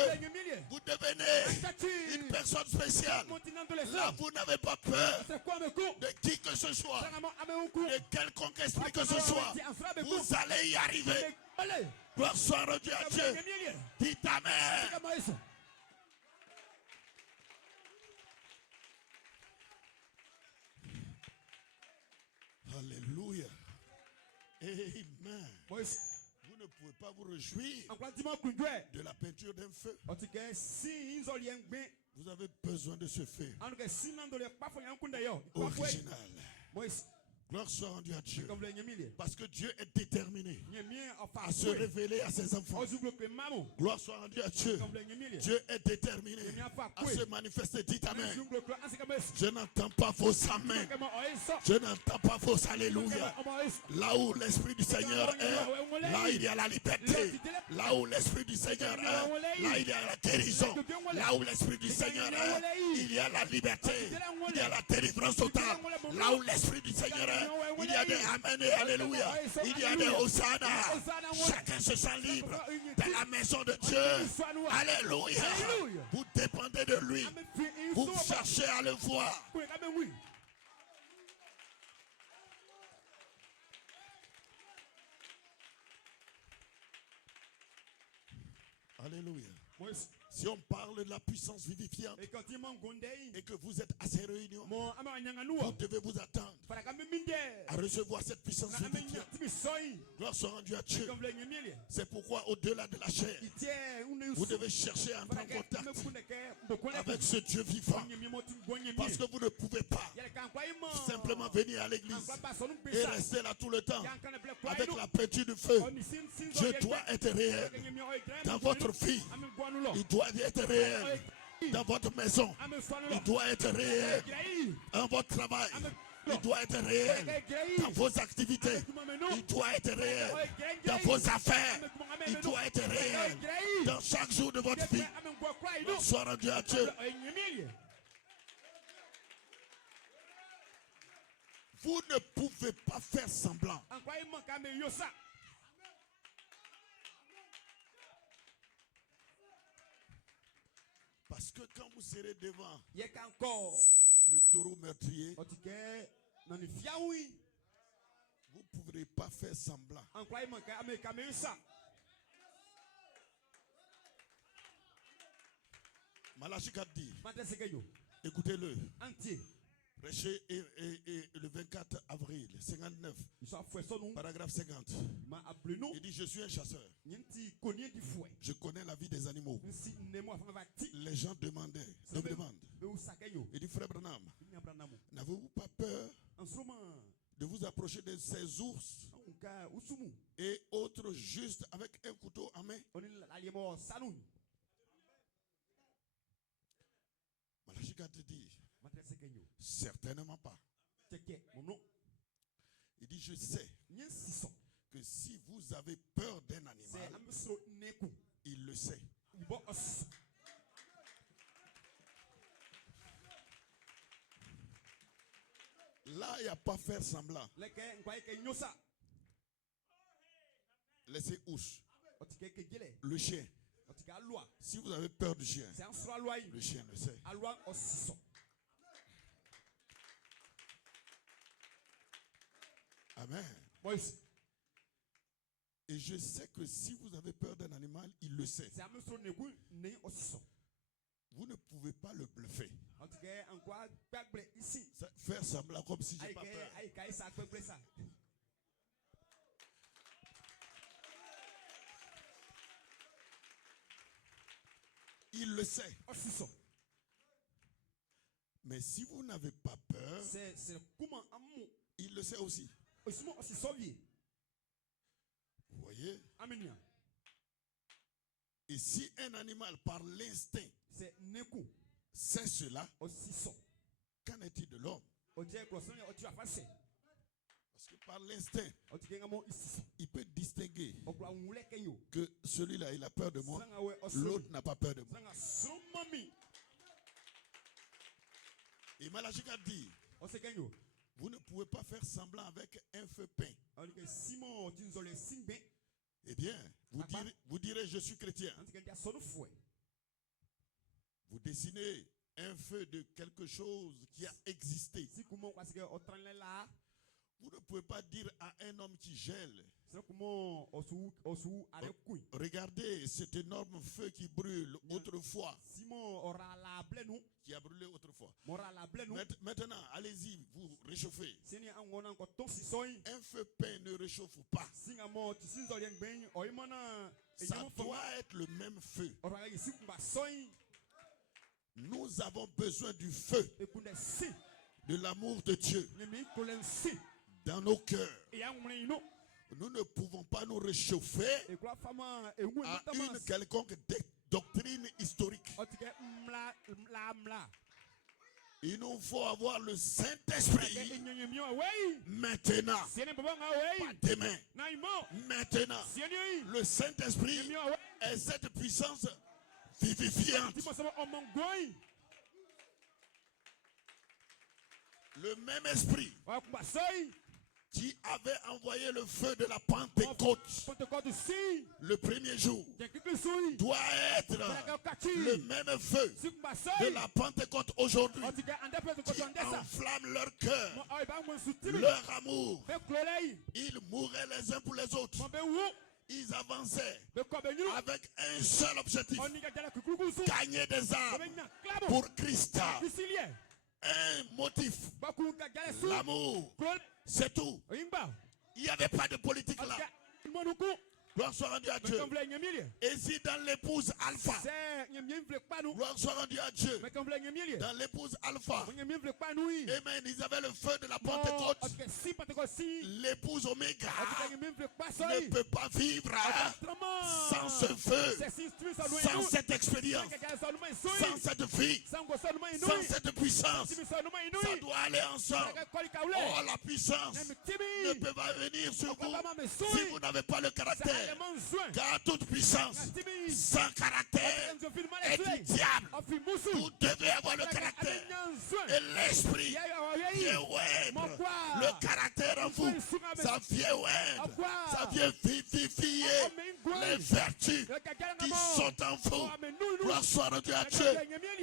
Vous devenez une personne spéciale. Là, vous n'avez pas peur de qui que ce soit, de quelconque esprit que ce soit. Vous allez y arriver. Gloire soit rendue à Dieu. Dites Amen. Alléluia. Amen. Vous ne pouvez pas vous réjouir de la peinture d'un feu. Vous avez besoin de ce feu original. Gloire soit rendue à Dieu. Parce que Dieu est déterminé à se révéler à ses enfants. Gloire soit rendue à Dieu. Dieu est déterminé à se manifester. Dites Amen. Je n'entends pas vos amens. Je n'entends pas vos alléluia. Là où l'Esprit du Seigneur est, là il y a la liberté. Là où l'Esprit du Seigneur est, là il y a la guérison. Là où l'Esprit du Seigneur est, il y a la liberté. Il y a la délivrance totale. Là où l'Esprit du Seigneur est, il y a des Amen et Alléluia. Il y a des Hosanna. Chacun se sent libre dans la maison de Dieu. Alléluia. Vous dépendez de lui. Vous cherchez à le voir. Alléluia. Si on parle de la puissance vivifiante et que vous êtes à ces réunions, vous devez vous attendre à recevoir cette puissance vivifiante. Gloire soit rendue à Dieu. C'est pourquoi au-delà de la chair, vous devez chercher à entrer en contact avec ce Dieu vivant. Parce que vous ne pouvez pas simplement venir à l'église et rester là tout le temps avec la peinture du feu. Dieu doit être réel dans votre vie. Il doit être réel dans votre maison. Il doit être réel dans votre travail. Il doit être réel dans vos activités. Il doit être réel dans vos affaires. Il doit être réel dans chaque jour de votre vie. Sois rendu à Dieu. Vous ne pouvez pas faire semblant. Parce que quand vous serez devant le taureau meurtrier, vous ne pourrez pas faire semblant. Malachie 4 dit, écoutez-le. Prêché le 24 avril 59, paragraphe 50. Il dit, je suis un chasseur. Je connais la vie des animaux. Les gens me demandent. Il dit, frère Branham, n'avez-vous pas peur de vous approcher de ces ours et autres juste avec un couteau en main? Malachie 4 dit, certainement pas. Il dit, je sais que si vous avez peur d'un animal, il le sait. Là, il n'y a pas faire semblant. Laissez ouche. Le chien. Si vous avez peur du chien, le chien le sait. Amen. Et je sais que si vous avez peur d'un animal, il le sait. Vous ne pouvez pas le bluffer. Faire semblant comme si je n'ai pas peur. Il le sait. Mais si vous n'avez pas peur, il le sait aussi. Vous voyez? Et si un animal par l'instinct sait cela, qu'en est-il de l'homme? Parce que par l'instinct, il peut distinguer que celui-là, il a peur de moi, l'autre n'a pas peur de moi. Et Malachie a dit, vous ne pouvez pas faire semblant avec un feu peint. Eh bien, vous direz, je suis chrétien. Vous dessinez un feu de quelque chose qui a existé. Vous ne pouvez pas dire à un homme qui gèle, regardez cet énorme feu qui brûle autrefois, qui a brûlé autrefois. Maintenant, allez-y, vous réchauffez. Un feu peint ne réchauffe pas. Ça doit être le même feu. Nous avons besoin du feu, de l'amour de Dieu dans nos cœurs. Nous ne pouvons pas nous réchauffer à une quelconque doctrine historique. Il nous faut avoir le Saint-Esprit maintenant, pas demain. Maintenant, le Saint-Esprit est cette puissance vivifiante. Le même esprit qui avait envoyé le feu de la Pentecôte le premier jour doit être le même feu de la Pentecôte aujourd'hui qui enflamme leur cœur, leur amour. Ils mouraient les uns pour les autres. Ils avançaient avec un seul objectif: gagner des âmes pour Christ. Un motif, l'amour, c'est tout. Il n'y avait pas de politique là. Gloire soit rendue à Dieu. Et si dans l'épouse Alpha, gloire soit rendue à Dieu. Dans l'épouse Alpha, amen, ils avaient le feu de la Pentecôte. L'épouse Oméga ne peut pas vivre sans ce feu, sans cette expérience, sans cette vie, sans cette puissance. Ça doit aller ensemble. Oh, la puissance ne peut pas venir sur vous si vous n'avez pas le caractère. Car toute puissance sans caractère est du diable. Vous devez avoir le caractère et l'esprit vient oindre le caractère en vous. Ça vient oindre, ça vient vivifier les vertus qui sont en vous. Gloire soit rendue à Dieu.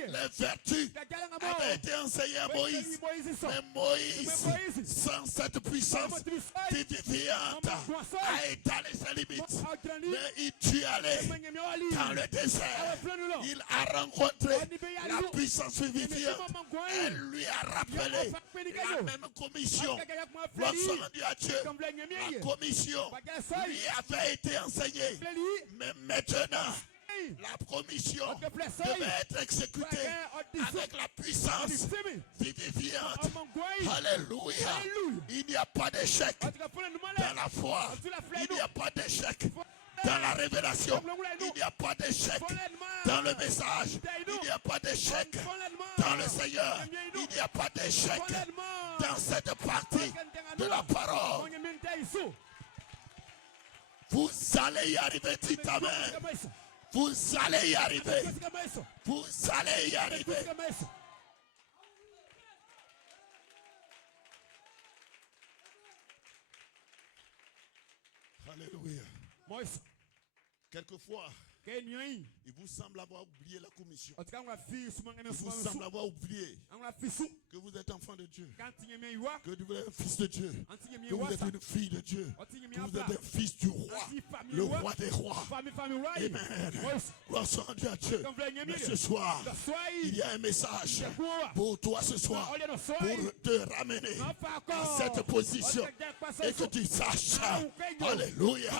Les vertus avaient été enseignées à Moïse. Mais Moïse, sans cette puissance vivifiante, a étalé ses limites. Mais il dut aller dans le désert. Il a rencontré la puissance vivifiante. Elle lui a rappelé la même commission. Gloire soit rendue à Dieu. La commission lui avait été enseignée. Mais maintenant, la commission devait être exécutée avec la puissance vivifiante. Alléluia. Il n'y a pas d'échec dans la foi. Il n'y a pas d'échec dans la révélation. Il n'y a pas d'échec dans le message. Il n'y a pas d'échec dans le Seigneur. Il n'y a pas d'échec dans cette partie de la parole. Vous allez y arriver, dites amen. Vous allez y arriver. Vous allez y arriver. Alléluia. Quelquefois, il vous semble avoir oublié la commission. Il vous semble avoir oublié que vous êtes enfant de Dieu, que vous êtes un fils de Dieu, que vous êtes une fille de Dieu, que vous êtes un fils du roi, le roi des rois. Amen. Gloire soit rendue à Dieu. Mais ce soir, il y a un message pour toi ce soir, pour te ramener à cette position et que tu saches, alléluia,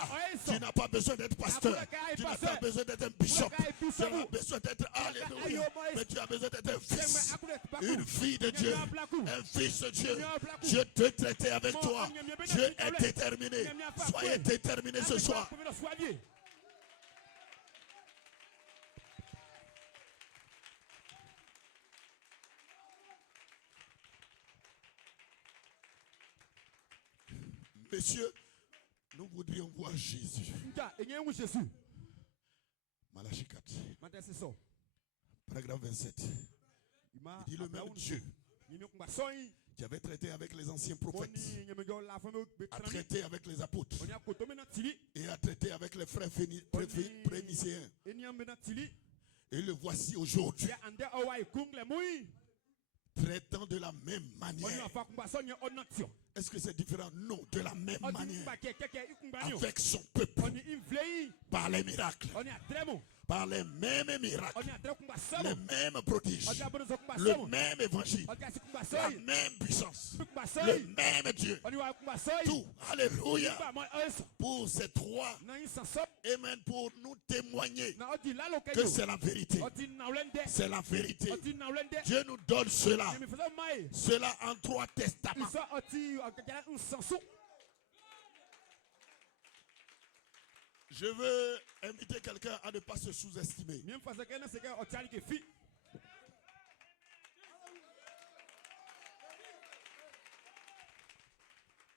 tu n'as pas besoin d'être pasteur, tu n'as pas besoin d'être un bishop, tu n'as pas besoin d'être alléluia, mais tu as besoin d'être un fils, une fille de Dieu, un fils de Dieu. Dieu te traiter avec toi. Dieu est déterminé. Soyez déterminés ce soir. Messieurs, nous voudrions voir Jésus. Malachie 4, paragraphe 27. Il dit le même Dieu qui avait traité avec les anciens prophètes, a traité avec les apôtres et a traité avec les frères prénicéens. Et le voici aujourd'hui, traitant de la même manière. Est-ce que c'est différent? Non, de la même manière. Avec son peuple. Par les miracles. Par les mêmes miracles. Les mêmes prodiges. Le même évangile. La même puissance. Le même Dieu. Tout. Alléluia. Pour ces trois. Amen. Pour nous témoigner que c'est la vérité. C'est la vérité. Dieu nous donne cela. Cela en 3 testaments. Je veux inviter quelqu'un à ne pas se sous-estimer.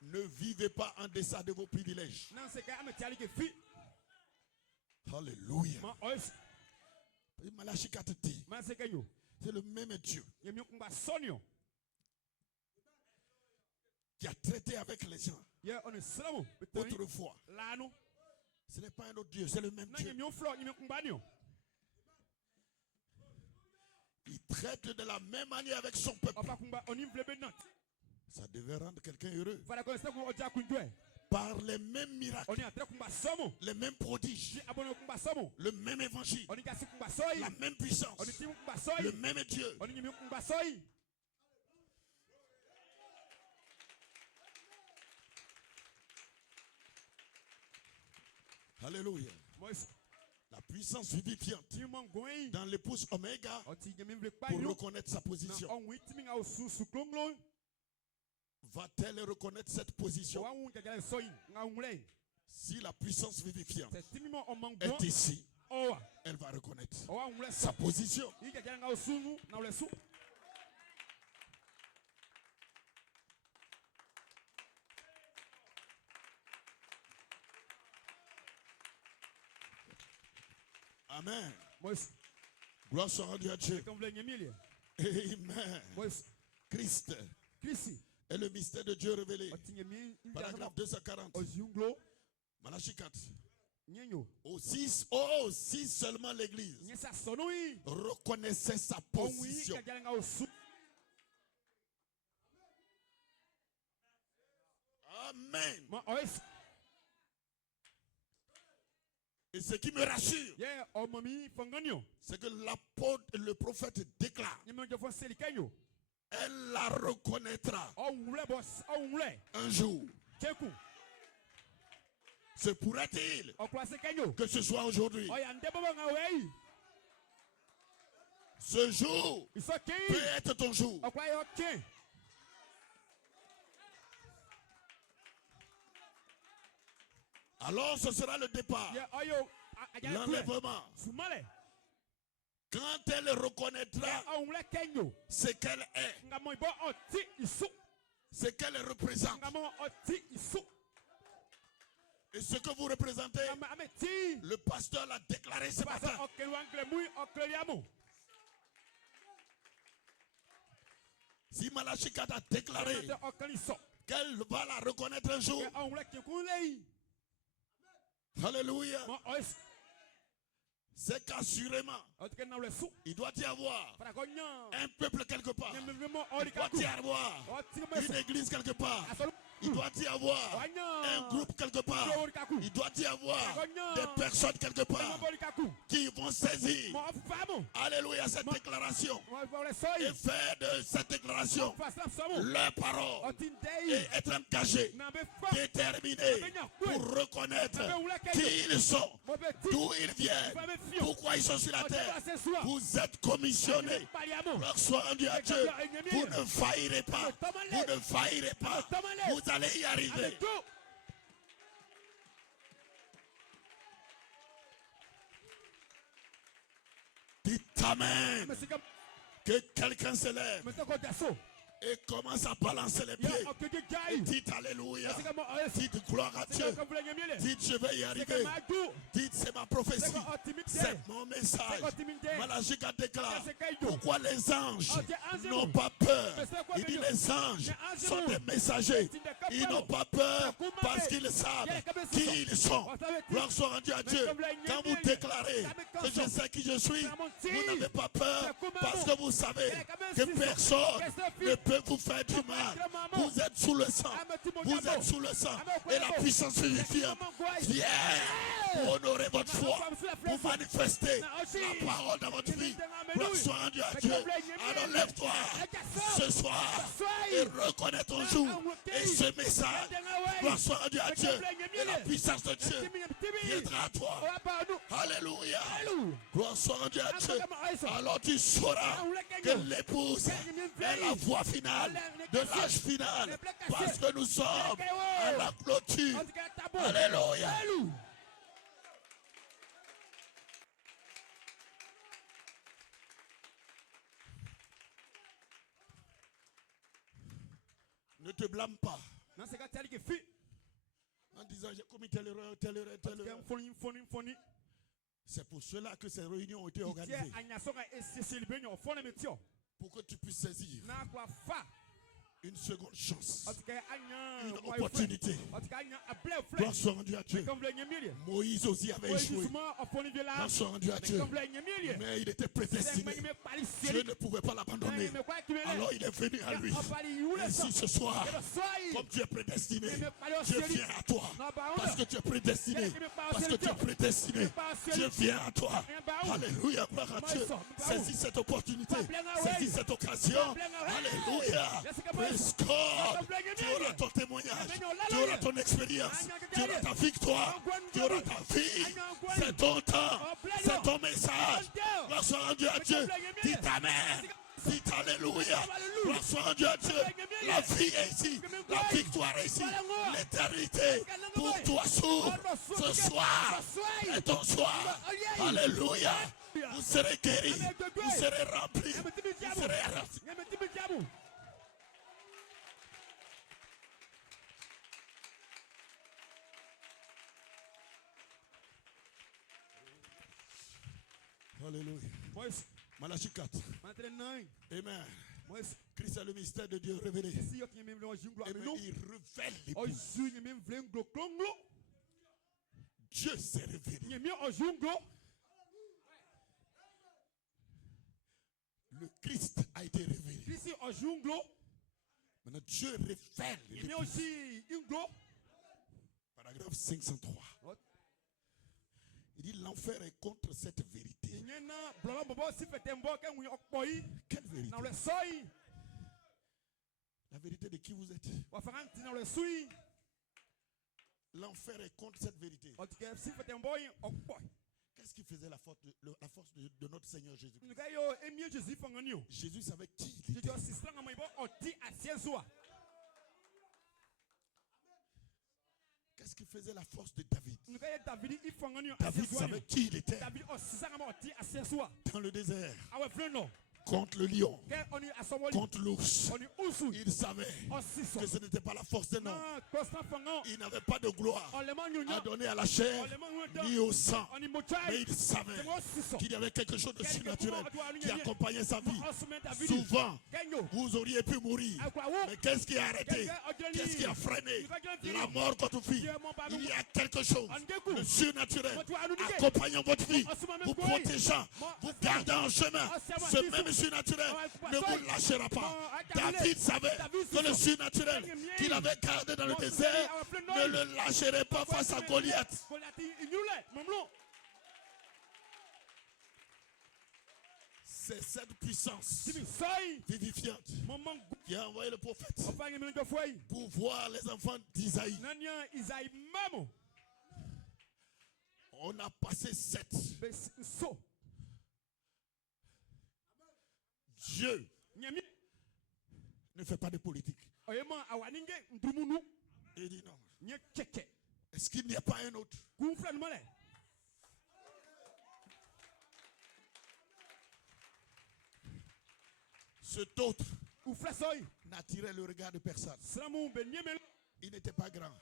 Ne vivez pas en deçà de vos privilèges. Alléluia. Malachie 4 dit, c'est le même Dieu qui a traité avec les gens autrefois. Ce n'est pas un autre Dieu, c'est le même Dieu. Il traite de la même manière avec son peuple. Ça devait rendre quelqu'un heureux. Par les mêmes miracles, les mêmes prodiges, le même évangile, la même puissance, le même Dieu. Alléluia. La puissance vivifiante dans l'épouse Oméga pour reconnaître sa position. Va-t-elle reconnaître cette position? Si la puissance vivifiante est ici, elle va reconnaître sa position. Amen. Gloire soit rendue à Dieu. Amen. Christ est le mystère de Dieu révélé. Paragraphe 240. Malachie 4. Si seulement l'Église reconnaissait sa position. Amen. Et ce qui me rassure, c'est que l'apôtre, le prophète déclare, elle la reconnaîtra un jour. Se pourrait-il que ce soit aujourd'hui? Ce jour peut être ton jour. Alors ce sera le départ, l'enlèvement. Quand elle reconnaîtra ce qu'elle est, ce qu'elle représente, et ce que vous représentez, le pasteur l'a déclaré ce matin. Si Malachie 4 a déclaré qu'elle va la reconnaître un jour, alléluia, c'est qu'assurément, il doit y avoir un peuple quelque part. Il doit y avoir une église quelque part. Il doit y avoir un groupe quelque part. Il doit y avoir des personnes quelque part qui vont saisir, alléluia, cette déclaration et faire de cette déclaration leur parole et être engagés, déterminés pour reconnaître qui ils sont, d'où ils viennent, pourquoi ils sont sur la terre. Vous êtes commissionnés. Gloire soit rendue à Dieu. Vous ne faillirez pas. Vous ne faillirez pas. Vous allez y arriver. Dites Amen. Que quelqu'un se lève et commence à balancer les pieds. Et dites Alléluia. Dites gloire à Dieu. Dites je vais y arriver. Dites c'est ma prophétie. C'est mon message. Malachie a déclaré. Pourquoi les anges n'ont pas peur? Il dit les anges sont des messagers. Ils n'ont pas peur parce qu'ils savent qui ils sont. Gloire soit rendue à Dieu. Quand vous déclarez que je sais qui je suis, vous n'avez pas peur parce que vous savez que personne ne peut vous faire du mal. Vous êtes sous le sang. Vous êtes sous le sang. Et la puissance vivifiante vient pour honorer votre foi, pour manifester la parole dans votre vie. Gloire soit rendue à Dieu. Alors lève-toi ce soir et reconnais ton jour et ce message. Gloire soit rendue à Dieu. Et la puissance de Dieu viendra à toi. Alléluia. Gloire soit rendue à Dieu. Alors tu sauras que l'épouse est la voie finale de l'âge final. Parce que nous sommes à la clôture. Alléluia. Ne te blâme pas en disant j'ai commis telle erreur, telle erreur, telle erreur. C'est pour cela que ces réunions ont été organisées. Pour que tu puisses saisir une seconde chance, une opportunité. Gloire soit rendue à Dieu. Moïse aussi avait échoué. Gloire soit rendue à Dieu. Mais il était prédestiné. Dieu ne pouvait pas l'abandonner. alors il est venu à lui. Ainsi ce soir, comme tu es prédestiné, Dieu vient à toi. Parce que tu es prédestiné. Parce que tu es prédestiné. Dieu vient à toi. Alléluia, gloire à Dieu. Saisis cette opportunité. Saisis cette occasion. Alléluia. Praise God. Tu auras ton témoignage. Tu auras ton expérience. Tu auras ta victoire. Tu auras ta vie. C'est ton temps. C'est ton message. Gloire soit rendue à Dieu. Dis Amen. Dis Alléluia. Gloire soit rendue à Dieu. La vie est ici. La victoire est ici. L'éternité pour toi s'ouvre. Ce soir est ton soir. Alléluia. Vous serez guéris. Vous serez remplis. Vous serez remplis. Alléluia. Malachie 4. Amen. Christ est le mystère de Dieu révélé. Amen. Il révèle les buts. Dieu s'est révélé. Le Christ a été révélé. Maintenant, Dieu révèle les buts. Paragraphe 503. Il dit l'enfer est contre cette vérité. Quelle vérité? La vérité de qui vous êtes. L'enfer est contre cette vérité. Qu'est-ce qui faisait la force de notre Seigneur Jésus? Jésus savait qui il était. Qu'est-ce qui faisait la force de David? David savait qui il était. Dans le désert. Contre le lion, contre l'ours, il savait que ce n'était pas la force d'un homme. Il n'avait pas de gloire à donner à la chair ni au sang. Mais il savait qu'il y avait quelque chose de surnaturel qui accompagnait sa vie. Souvent, vous auriez pu mourir. Mais qu'est-ce qui a arrêté? Qu'est-ce qui a freiné la mort de votre vie? Il y a quelque chose de surnaturel accompagnant votre vie, vous protégeant, vous gardant en chemin. Ce même surnaturel ne vous lâchera pas. David savait que le surnaturel qu'il avait gardé dans le désert ne le lâcherait pas face à Goliath. C'est cette puissance vivifiante qui a envoyé le prophète pour voir les enfants d'Isaïe. On a passé 7. Dieu ne fait pas de politique. Il dit non. Est-ce qu'il n'y a pas un autre? Cet autre n'attirait le regard de personne. Il n'était pas grand.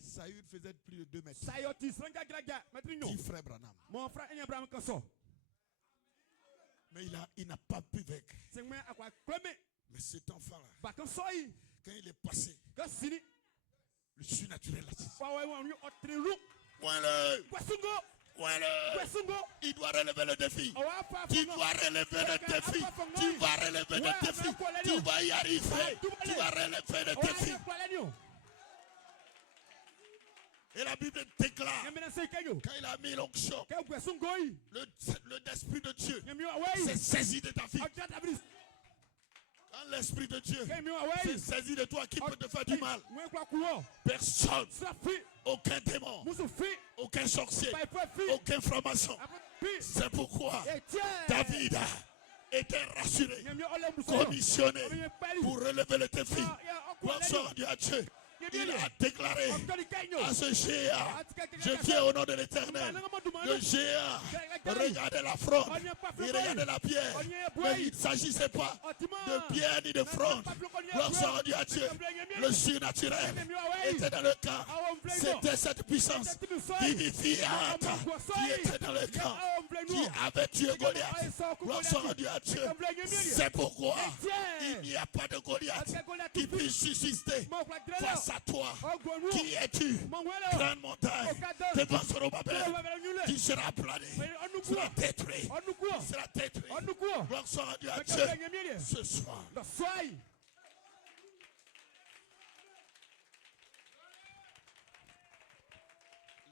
Saül faisait plus de 2 mètres. 10 frères Branham. Mais il n'a pas pu vaincre. Mais cet enfant-là, quand il est passé, le surnaturel il doit relever le défi. Tu dois relever le défi. Tu vas relever le défi. Tu vas y arriver. Tu vas relever le défi. Et la Bible déclare, quand il a mis l'onction, l'esprit de Dieu s'est saisi de ta vie. Quand l'esprit de Dieu s'est saisi de toi, qui peut te faire du mal? Personne. Aucun démon. Aucun sorcier. Aucun franc-maçon. C'est pourquoi David était rassuré, commissionné pour relever le défi. Gloire soit rendue à Dieu. Il a déclaré à ce géant, je viens au nom de l'Éternel. Le géant regardait la fronde, il regardait la pierre, mais il ne s'agissait pas de pierre ni de fronde. Gloire soit rendue à Dieu. Le surnaturel était dans le camp. C'était cette puissance vivifiante qui était dans le camp. qui avait tué Goliath. Gloire soit rendue à Dieu. C'est pourquoi il n'y a pas de Goliath qui puisse subsister face à toi. Qui es-tu? Grande montagne devant Zorobabel qui sera planée, sera détruit, sera détruit. Gloire soit rendue à Dieu ce soir.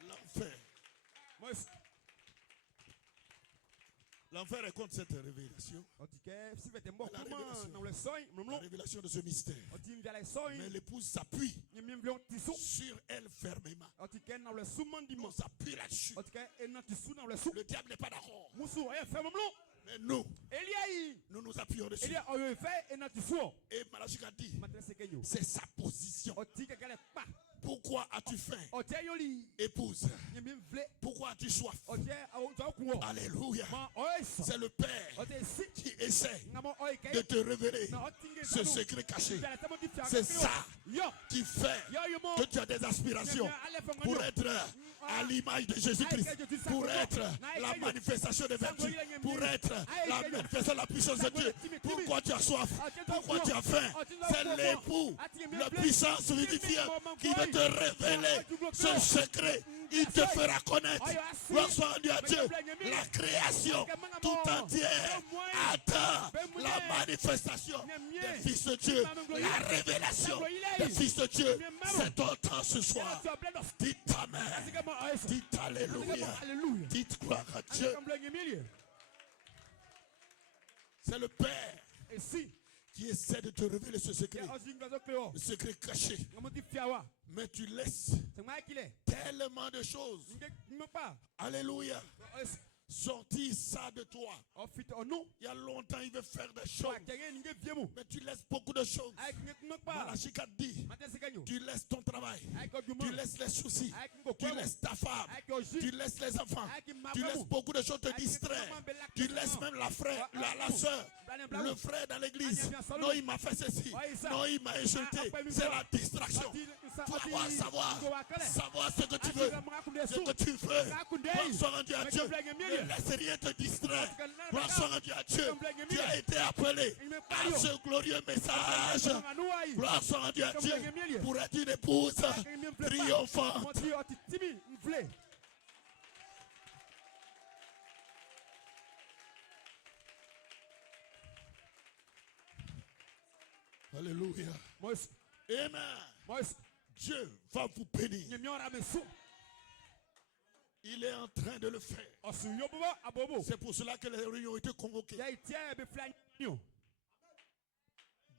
L'enfer. L'enfer est contre cette révélation. La révélation de ce mystère. Mais l'épouse s'appuie sur elle fermement. On s'appuie là-dessus. Le diable n'est pas d'accord. Mais nous nous appuyons dessus. Et Malachie a dit, c'est sa position. Pourquoi as-tu faim, épouse? Pourquoi as-tu soif? Alléluia. C'est le Père qui essaie de te révéler ce secret caché. C'est ça qui fait que tu as des aspirations pour être à l'image de Jésus-Christ, pour être la manifestation des vertus, pour être la manifestation de la puissance de Dieu. Pourquoi tu as soif? Pourquoi tu as faim? C'est l'époux, la puissance vivifiante qui veut te révéler ce secret. Il te fera connaître. Gloire soit rendue à Dieu. La création tout entière attend la manifestation des fils de Dieu. La révélation des fils de Dieu. C'est ton temps ce soir. Dites Amen. Dites Alléluia. Dites gloire à Dieu. C'est le Père qui essaie de te révéler ce secret. Le secret caché. Mais tu laisses tellement de choses. Alléluia. Sortir ça de toi. Il y a longtemps, il veut faire des choses. Mais tu laisses beaucoup de choses. Malachie dit, tu laisses ton travail. Tu laisses les soucis. Tu laisses ta femme. Tu laisses les enfants. Tu laisses beaucoup de choses te distraire. Tu laisses même la soeur, le frère dans l'église. Non, il m'a fait ceci. Non, il m'a insulté. C'est la distraction. Tu dois savoir ce que tu veux. Ce que tu veux. Gloire soit rendue à Dieu. Ne laisse rien te distraire. Gloire soit rendue à Dieu. Tu as été appelé à ce glorieux message. Gloire soit rendue à Dieu pour être une épouse triomphante. Alléluia. Amen. Dieu va vous bénir. Il est en train de le faire. C'est pour cela que les réunions ont été convoquées.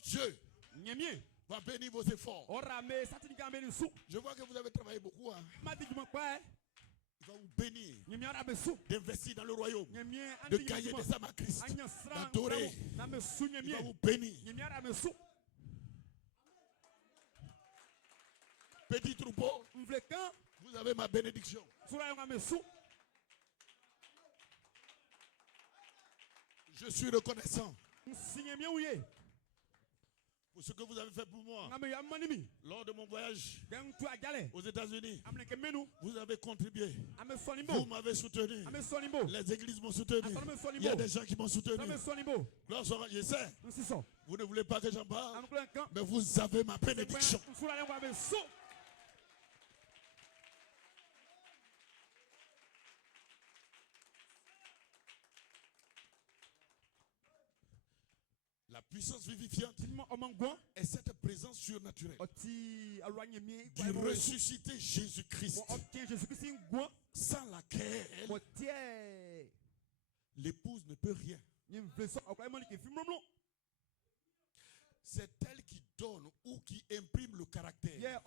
Dieu va bénir vos efforts. Je vois que vous avez travaillé beaucoup. Hein. Il va vous bénir d'investir dans le royaume, de gagner des âmes à Christ, d'adorer. Il va vous bénir. Petit troupeau, vous avez ma bénédiction. Je suis reconnaissant pour ce que vous avez fait pour moi. Lors de mon voyage aux États-Unis, vous avez contribué. Vous m'avez soutenu. Les églises m'ont soutenu. Il y a des gens qui m'ont soutenu. Je sais, vous ne voulez pas que j'en parle, mais vous avez ma bénédiction. La puissance vivifiante est cette présence surnaturelle qui ressuscitait Jésus-Christ, sans laquelle l'épouse ne peut rien. C'est elle qui donne ou qui imprime le caractère.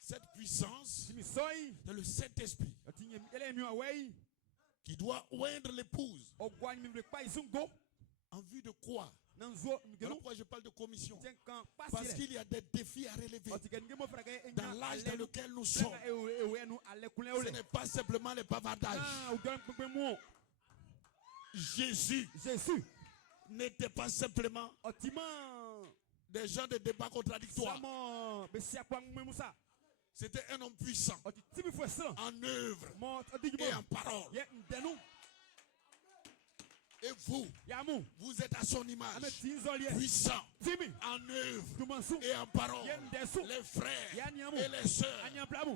Cette puissance, c'est le Saint-Esprit qui doit oindre l'épouse. En vue de quoi? Voilà pourquoi je parle de commission. Parce qu'il y a des défis à relever. Dans l'âge dans lequel nous sommes, ce n'est pas simplement les bavardages. Jésus n'était pas simplement des gens de débat contradictoires. C'était un homme puissant en œuvre et en parole. Et vous, vous êtes à son image, puissant en œuvre et en parole. Les frères et les sœurs,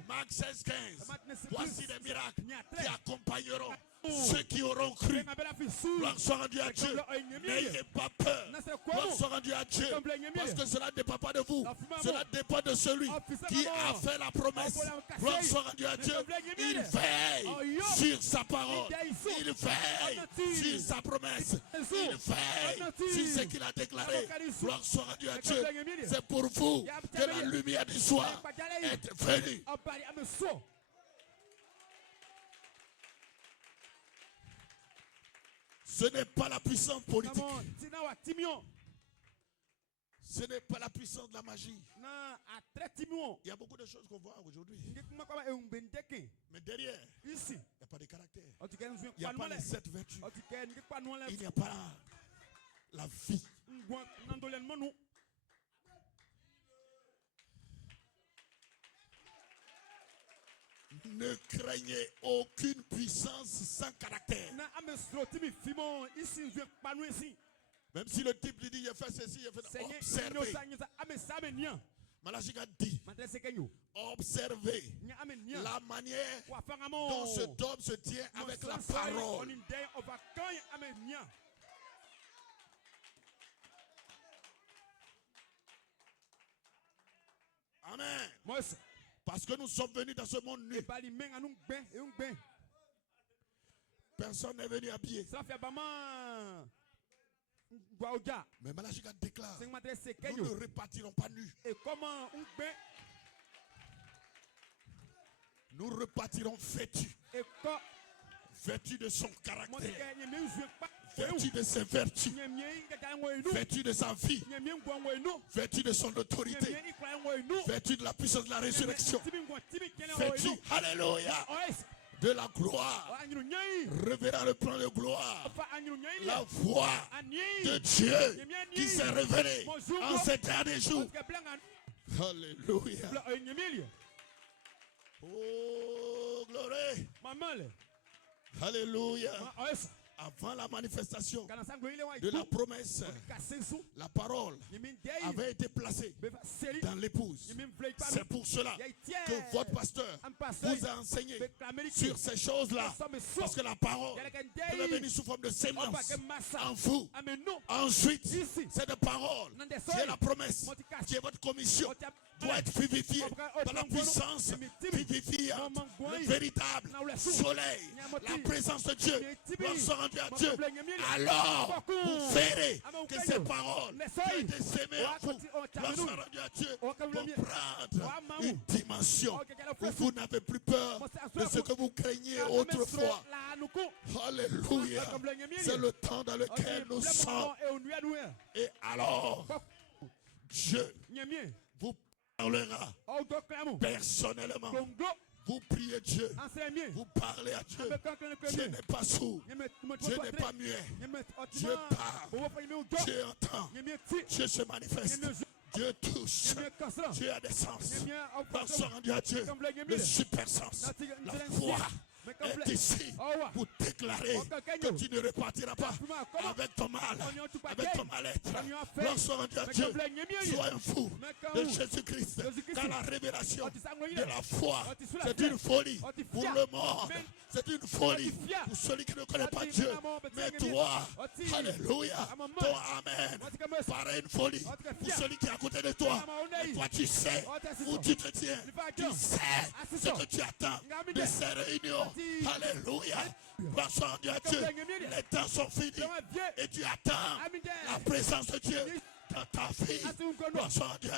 Marc 16, 15, voici des miracles qui accompagneront ceux qui auront cru. Gloire soit rendue à Dieu. N'ayez pas peur. Gloire soit rendue à Dieu. Parce que cela ne dépend pas de vous. Cela dépend de celui qui a fait la promesse. Gloire soit rendue à Dieu. Il veille sur sa parole. Il veille sur sa promesse. Il veille sur ce qu'il a déclaré. Gloire soit rendue à Dieu. C'est pour vous que la lumière du soir est venue. Ce n'est pas la puissance politique. Ce n'est pas la puissance de la magie. Il y a beaucoup de choses qu'on voit aujourd'hui. Mais derrière, il n'y a pas de caractère. Il n'y a pas les 7 vertus. Il n'y a pas la vie. Ne craignez aucune puissance sans caractère. Même si le type lui dit il a fait ceci, il a fait ça. Observez. Malachika dit, observez la manière dont cet homme se tient avec la parole. Amen. Parce que nous sommes venus dans ce monde nu. Personne n'est venu habillé. Mais Malachika déclare, nous ne repartirons pas nus. Nous repartirons vêtus. Vêtus de son caractère. Vêtus de ses vertus. Vêtus de sa vie. Vêtus de son autorité. Vêtus de la puissance de la résurrection. Vêtus, alléluia, de la gloire. Reverra le plan de gloire. La voix de Dieu qui s'est révélée en ces derniers jours. Alléluia. Oh, gloire. Alléluia. Avant la manifestation de la promesse, la parole avait été placée dans l'épouse. C'est pour cela que votre pasteur vous a enseigné sur ces choses-là. Parce que la parole peut venir sous forme de sémence en vous. Ensuite, cette parole qui est la promesse, qui est votre commission, doit être vivifiée par la puissance vivifiante, le véritable soleil, la présence de Dieu. Rendu à Dieu, alors vous verrez que ces paroles qui ont été sémées en vous, lorsqu'on est rendu à Dieu, vont prendre une dimension où vous n'avez plus peur de ce que vous craignez autrefois. Alléluia. C'est le temps dans lequel nous sommes. Et alors, Dieu vous parlera personnellement. Vous priez Dieu, vous parlez à Dieu. Dieu n'est pas sourd, Dieu n'est pas muet. Dieu parle, Dieu entend, Dieu se manifeste, Dieu touche, Dieu a des sens. Pensons rendu à Dieu, le super sens, la foi est ici pour déclarer que tu ne repartiras pas avec ton mal, avec ton mal-être. Lorsqu'on rendu à Dieu, sois un fou de Jésus-Christ. Car la révélation de la foi, c'est une folie pour le monde. C'est une folie pour celui qui ne connaît pas Dieu. Mais toi, alléluia, ton amen paraît une folie pour celui qui est à côté de toi. Et toi, tu sais où tu te tiens. Tu sais ce que tu attends de ces réunions. Alléluia. Gloire à Dieu. Les temps sont finis. Et tu attends la présence de Dieu dans ta vie. Gloire à Dieu.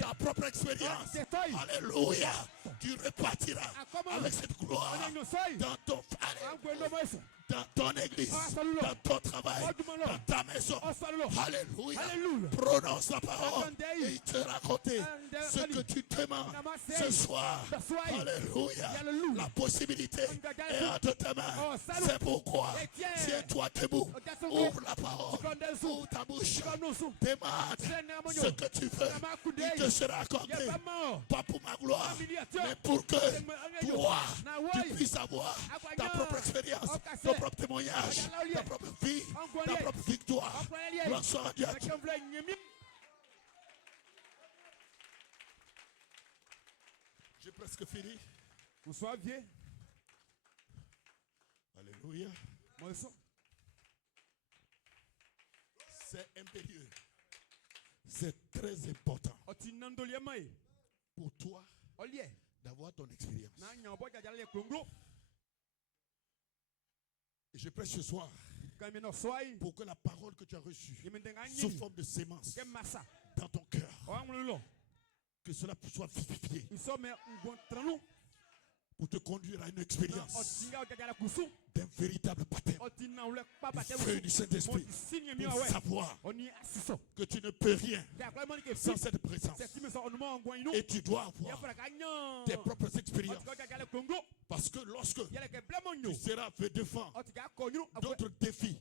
Ta propre expérience. Alléluia. Tu repartiras avec cette gloire dans ton palais. dans ton église, dans ton travail, dans ta maison. Alléluia. Prononce la parole et il te raconter ce que tu demandes ce soir. Alléluia. La possibilité est entre tes mains. C'est pourquoi, tiens-toi debout, ouvre la parole, ouvre ta bouche, demande ce que tu veux. Il te sera accordé, pas pour ma gloire, mais pour que toi, tu puisses avoir ta propre expérience, ton propre témoignage, ta propre vie, ta propre victoire. Gloire soit à Dieu. J'ai presque fini. Bonsoir, vieux. Alléluia. C'est impérieux. C'est très important pour toi d'avoir ton expérience. Et je prêche ce soir pour que la parole que tu as reçue sous forme de sémence dans ton cœur, que cela soit vivifié pour te conduire à une expérience d'un véritable baptême du feu du Saint-Esprit, pour savoir que tu ne peux rien sans cette présence. Et tu dois avoir tes propres expériences. Parce que lorsque tu seras fait devant d'autres défis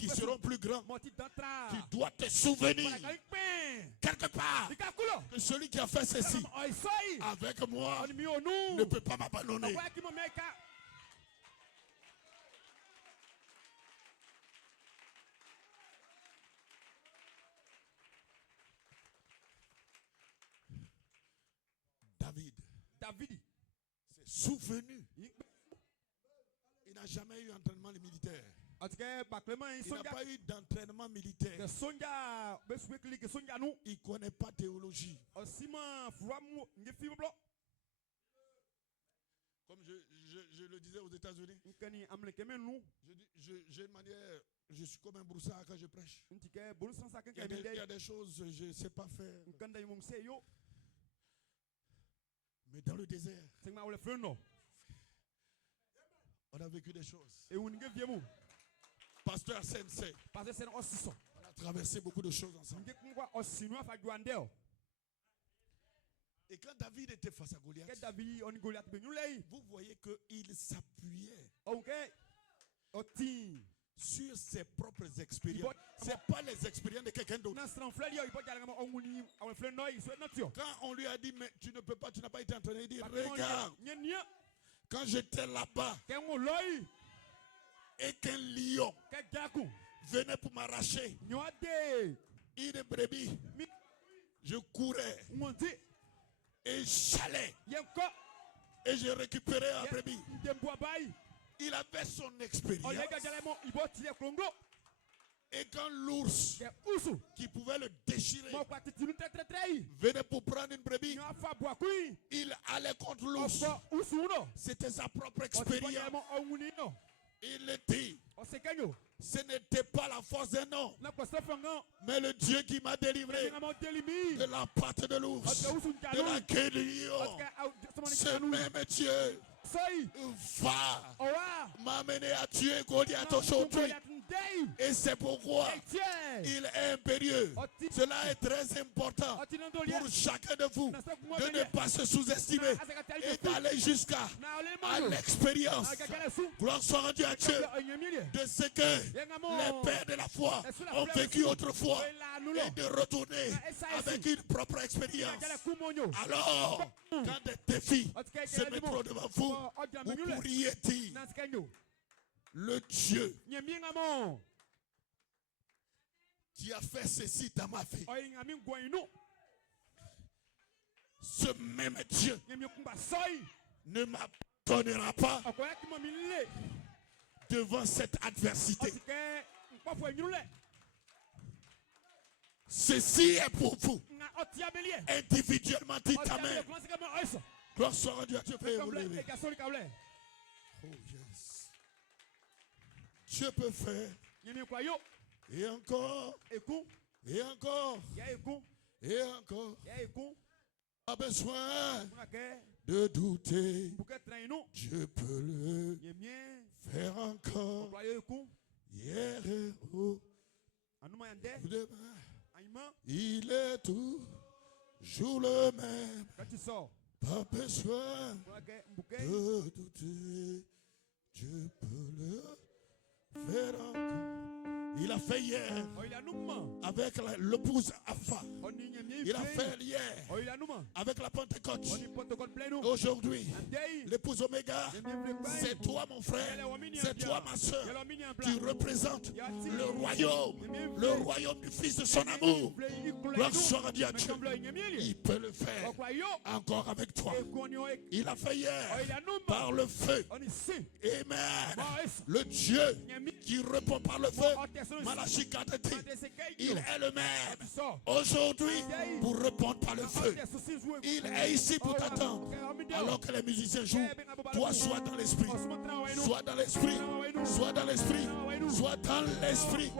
qui seront plus grands, tu dois te souvenir quelque part que celui qui a fait ceci avec moi ne peut pas m'abandonner. David s'est souvenu. Il n'a jamais eu d'entraînement militaire. Il n'a pas eu d'entraînement militaire. Il ne connaît pas théologie. Comme je le disais aux États-Unis, j'ai une manière, je suis comme un broussard quand je prêche. Il y a des choses que je ne sais pas faire. Mais dans le désert, on a vécu des choses. Pasteur Sensei, on a traversé beaucoup de choses ensemble. Et quand David était face à Goliath, vous voyez qu'il s'appuyait sur ses propres expériences. Ce n'est pas les expériences de quelqu'un d'autre. Quand on lui a dit, mais tu ne peux pas, tu n'as pas été entraîné, il dit, regarde, quand j'étais là-bas, et qu'un lion venait pour m'arracher une brebis, je courais et j'allais et je récupérais la brebis. Il avait son expérience. Et quand l'ours qui pouvait le déchirer venait pour prendre une brebis, il allait contre l'ours. C'était sa propre expérience. Il dit, ce n'était pas la force d'un homme, mais le Dieu qui m'a délivré de la patte de l'ours, de la queue du lion. Ce même Dieu va m'amener à tuer Goliath aujourd'hui. Et c'est pourquoi il est impérieux. Cela est très important pour chacun de vous de ne pas se sous-estimer et d'aller jusqu'à l'expérience. Gloire soit rendue à Dieu de ce que les pères de la foi ont vécu autrefois et de retourner avec une propre expérience. Alors, quand des défis se mettront devant vous, vous pourriez dire, le Dieu qui a fait ceci dans ma vie, ce même Dieu ne m'abandonnera pas devant cette adversité. Ceci est pour vous. Individuellement, dit Amen. Gloire soit rendue à Dieu. Oh yes. Dieu peut faire. Et encore. Et encore. Et encore. Pas besoin de douter. Dieu peut le faire encore. Aïman, il est toujours le même. quand tu sors, Pas besoin pour un bouquet, de douter. Dieu peut le faire encore. Il a fait hier oh, il a nous, avec l'épouse Alpha. on y est Il a fait hier oh, il a nous, avec la Pentecôte. on y protocole plein nous. Aujourd'hui, Day, l'épouse Oméga, c'est toi mon frère, c'est toi ma soeur. Tu représentes le royaume du Fils de son amour. Gloire soit à Dieu. Il peut le faire encore avec toi. Il a fait hier par le feu. Amen. Le Dieu qui répond par le feu. Malachi 4 dit, il est le même aujourd'hui pour répondre par le feu. Il est ici pour t'attendre. Alors que les musiciens jouent, toi sois dans l'esprit. Sois dans l'esprit. Sois dans l'esprit. Sois dans l'esprit.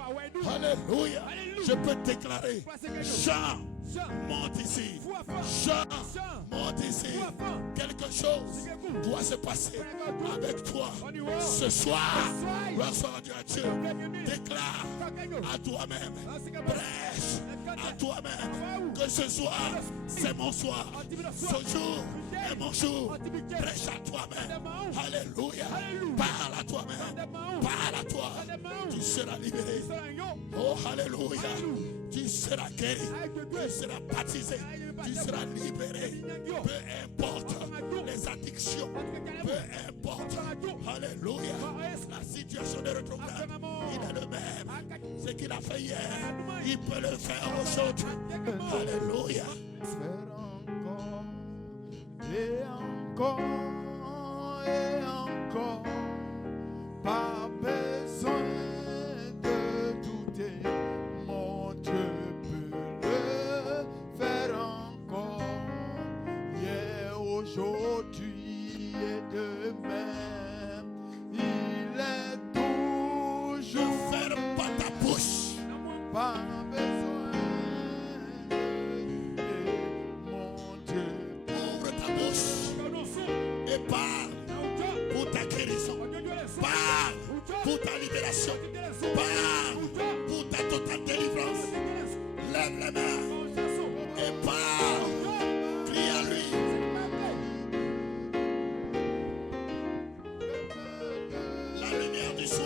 Alléluia. Je peux te déclarer, Jean, monte ici. Jean, monte ici. Quelque chose doit se passer avec toi ce soir. Gloire soit à Dieu. Déclare à toi-même, prêche à toi-même que ce soir c'est mon soir, ce jour est mon jour. Prêche à toi-même. Alléluia. Parle à toi-même. Parle à toi. Tu seras libéré. Oh, alléluia. Tu seras guéri. Tu seras baptisé. Tu seras libéré. Peu importe les addictions. Peu importe. Alléluia. La situation de rétrograde. Il est le même. Ce qu'il a fait hier, il peut le faire aujourd'hui. Alléluia. Faire encore et encore. Pas besoin de douter. Mon Dieu peut le faire encore. Hier, aujourd'hui et demain. Il est toujours. Ne ferme pas ta bouche. Pas besoin de douter. Mon Dieu. Ouvre ta bouche et parle pour ta guérison. Parle pour ta libération. Parle pour ta totale délivrance. Lève les mains et parle. Crie à lui. La lumière du soir,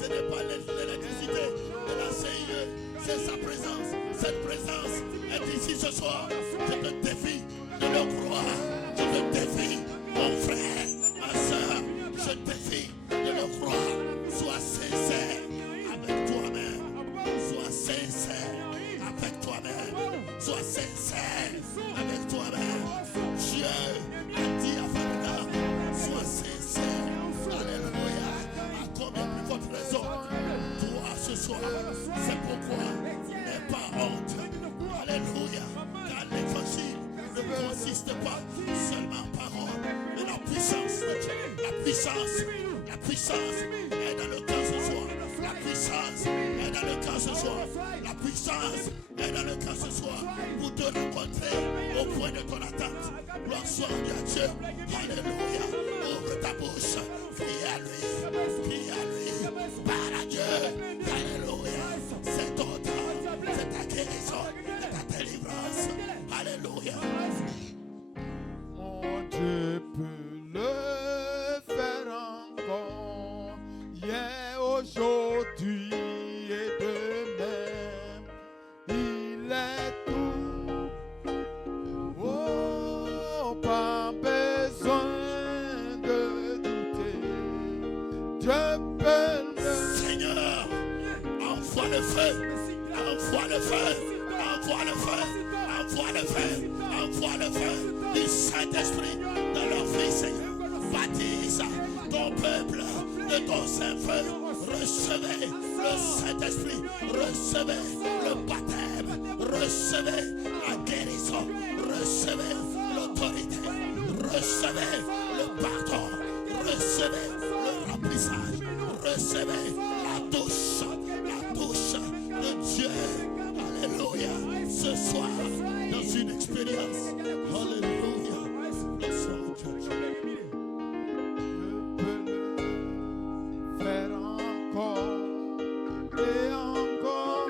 ce n'est pas l'électricité de la CIE, c'est sa présence. Cette présence est ici ce soir. Je te défie de le croire. Je te défie, mon frère, ma soeur. Je te défie de le croire. Sois sincère avec toi-même. Sois sincère avec toi-même. Sois sincère avec toi-même. Dieu a dit à Ferdinand, sois sincère. Alléluia. À combien plus votre raison? Toi ce soir, c'est pourquoi n'aie pas honte. Alléluia. Car l'évangile ne consiste pas seulement en parole, mais la puissance de Dieu. La puissance est dans le cœur ce soir. La puissance est dans le cœur ce soir. La puissance est dans le cœur ce soir pour te rencontrer au point de ton attente. Gloire soit à Dieu. Alléluia. Ouvre ta bouche. Prie à lui. Prie à lui. Parle à Dieu. Alléluia. C'est ton temps. C'est ta guérison. C'est ta délivrance. Alléluia. Mon Dieu peut le faire encore. Hier, aujourd'hui et demain. Il est tout. Oh, pas besoin de douter. Dieu peut le. Seigneur, envoie le feu. Envoie le feu. Envoie le feu. Envoie le feu. Envoie le feu du Saint-Esprit dans leur vie, Seigneur. Baptise ton peuple de ton Saint-Feu. Recevez le Saint-Esprit. Recevez le baptême. Recevez la guérison. Recevez l'autorité. Recevez le pardon. Recevez le remplissage. Recevez la douche de Dieu. Alléluia. Ce soir, dans une expérience. Alléluia. Bonsoir, Dieu. Faire encore et encore.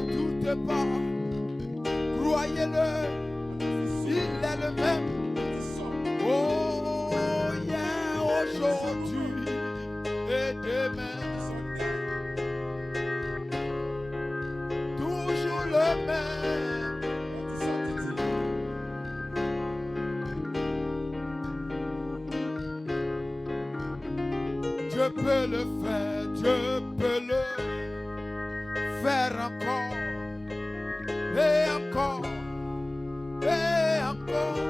ne doutez pas. Croyez-le. Il est le même. Oh, yeah, aujourd'hui et demain. Toujours le même. Je peux le faire, je peux le faire encore et encore et encore.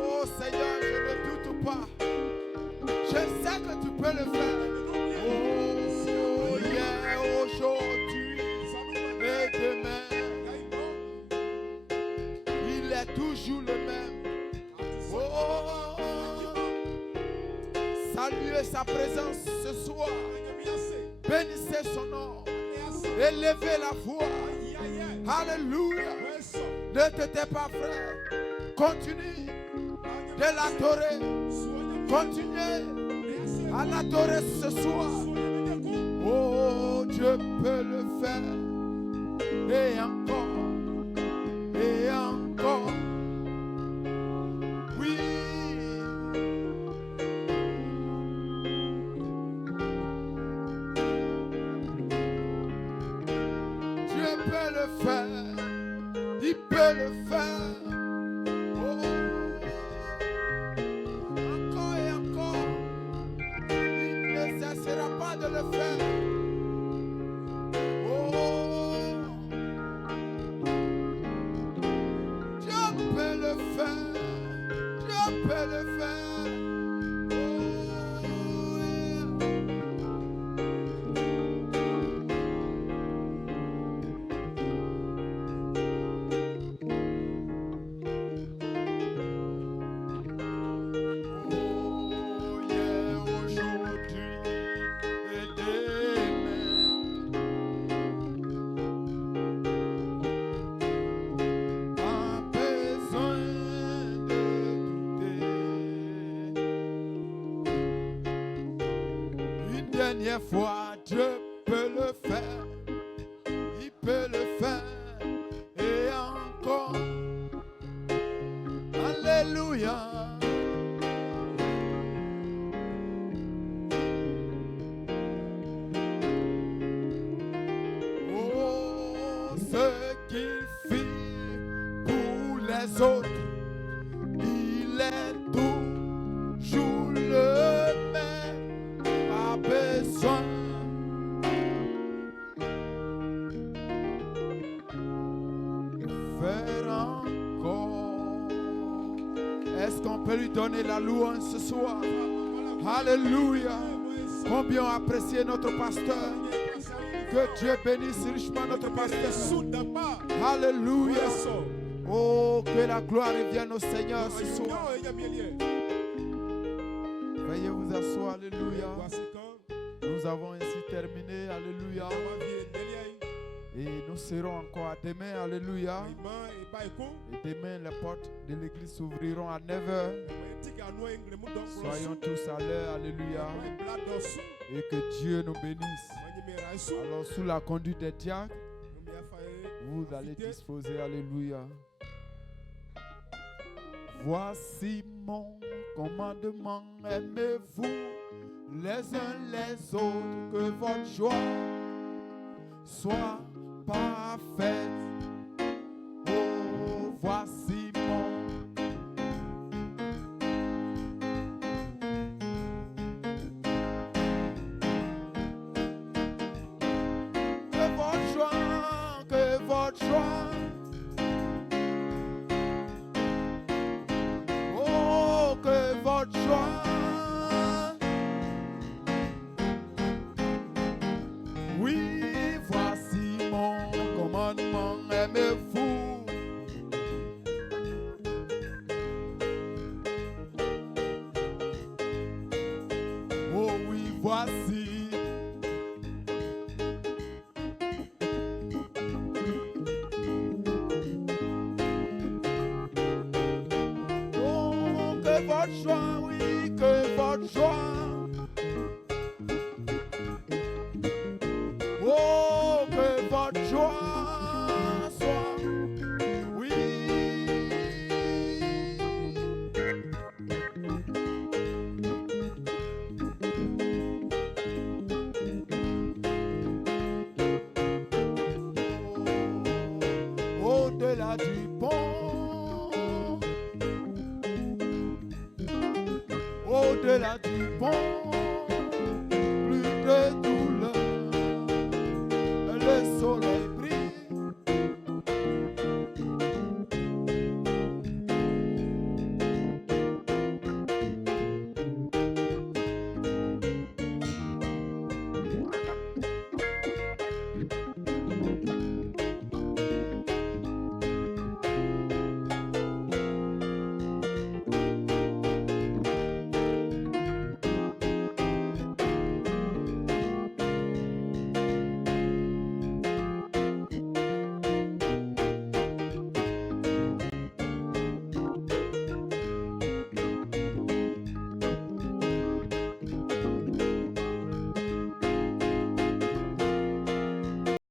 Oh Seigneur, je ne doute pas. Je sais que tu peux le faire. Oh yeah, aujourd'hui et demain. Il est toujours le même. Oh, saluez sa présence ce soir. Bénissez son nom. Élevez la voix. Alléluia. Ne te tais pas, frère. Continue de l'adorer. Continuez à l'adorer ce soir. Oh, Dieu peut le faire. Et encore. Et encore. Oui. Dieu peut le faire. Il peut le faire. Oh. Encore et encore. Il ne cessera pas de le faire. Oh. Dieu peut le faire. Dieu peut le faire. Dernière fois, Dieu peut le faire, il peut le faire, et encore, alléluia. Oh, ce qu'il fit pour les autres, il est toujours le même, pas besoin faire encore. Est-ce qu'on peut lui donner la louange ce soir? Alléluia. Combien ont apprécié notre pasteur? Que Dieu bénisse richement notre pasteur. Alléluia. Oh, que la gloire revienne au Seigneur ce soir. Veuillez vous asseoir. Alléluia. Nous avons ainsi terminé. Alléluia. Et nous serons encore à demain. Alléluia. Et demain, les portes de l'église s'ouvriront à 9h. Soyons tous à l'heure. Alléluia. Et que Dieu nous bénisse. Alors, sous la conduite des diacres, vous allez disposer. Alléluia. Voici mon commandement. Aimez-vous les uns les autres, que votre joie soit parfaite. Oh, voici mon que votre joie, oh, que votre joie, oui, voici mon commandement. notre joie soit. Oui. Au-delà du pont.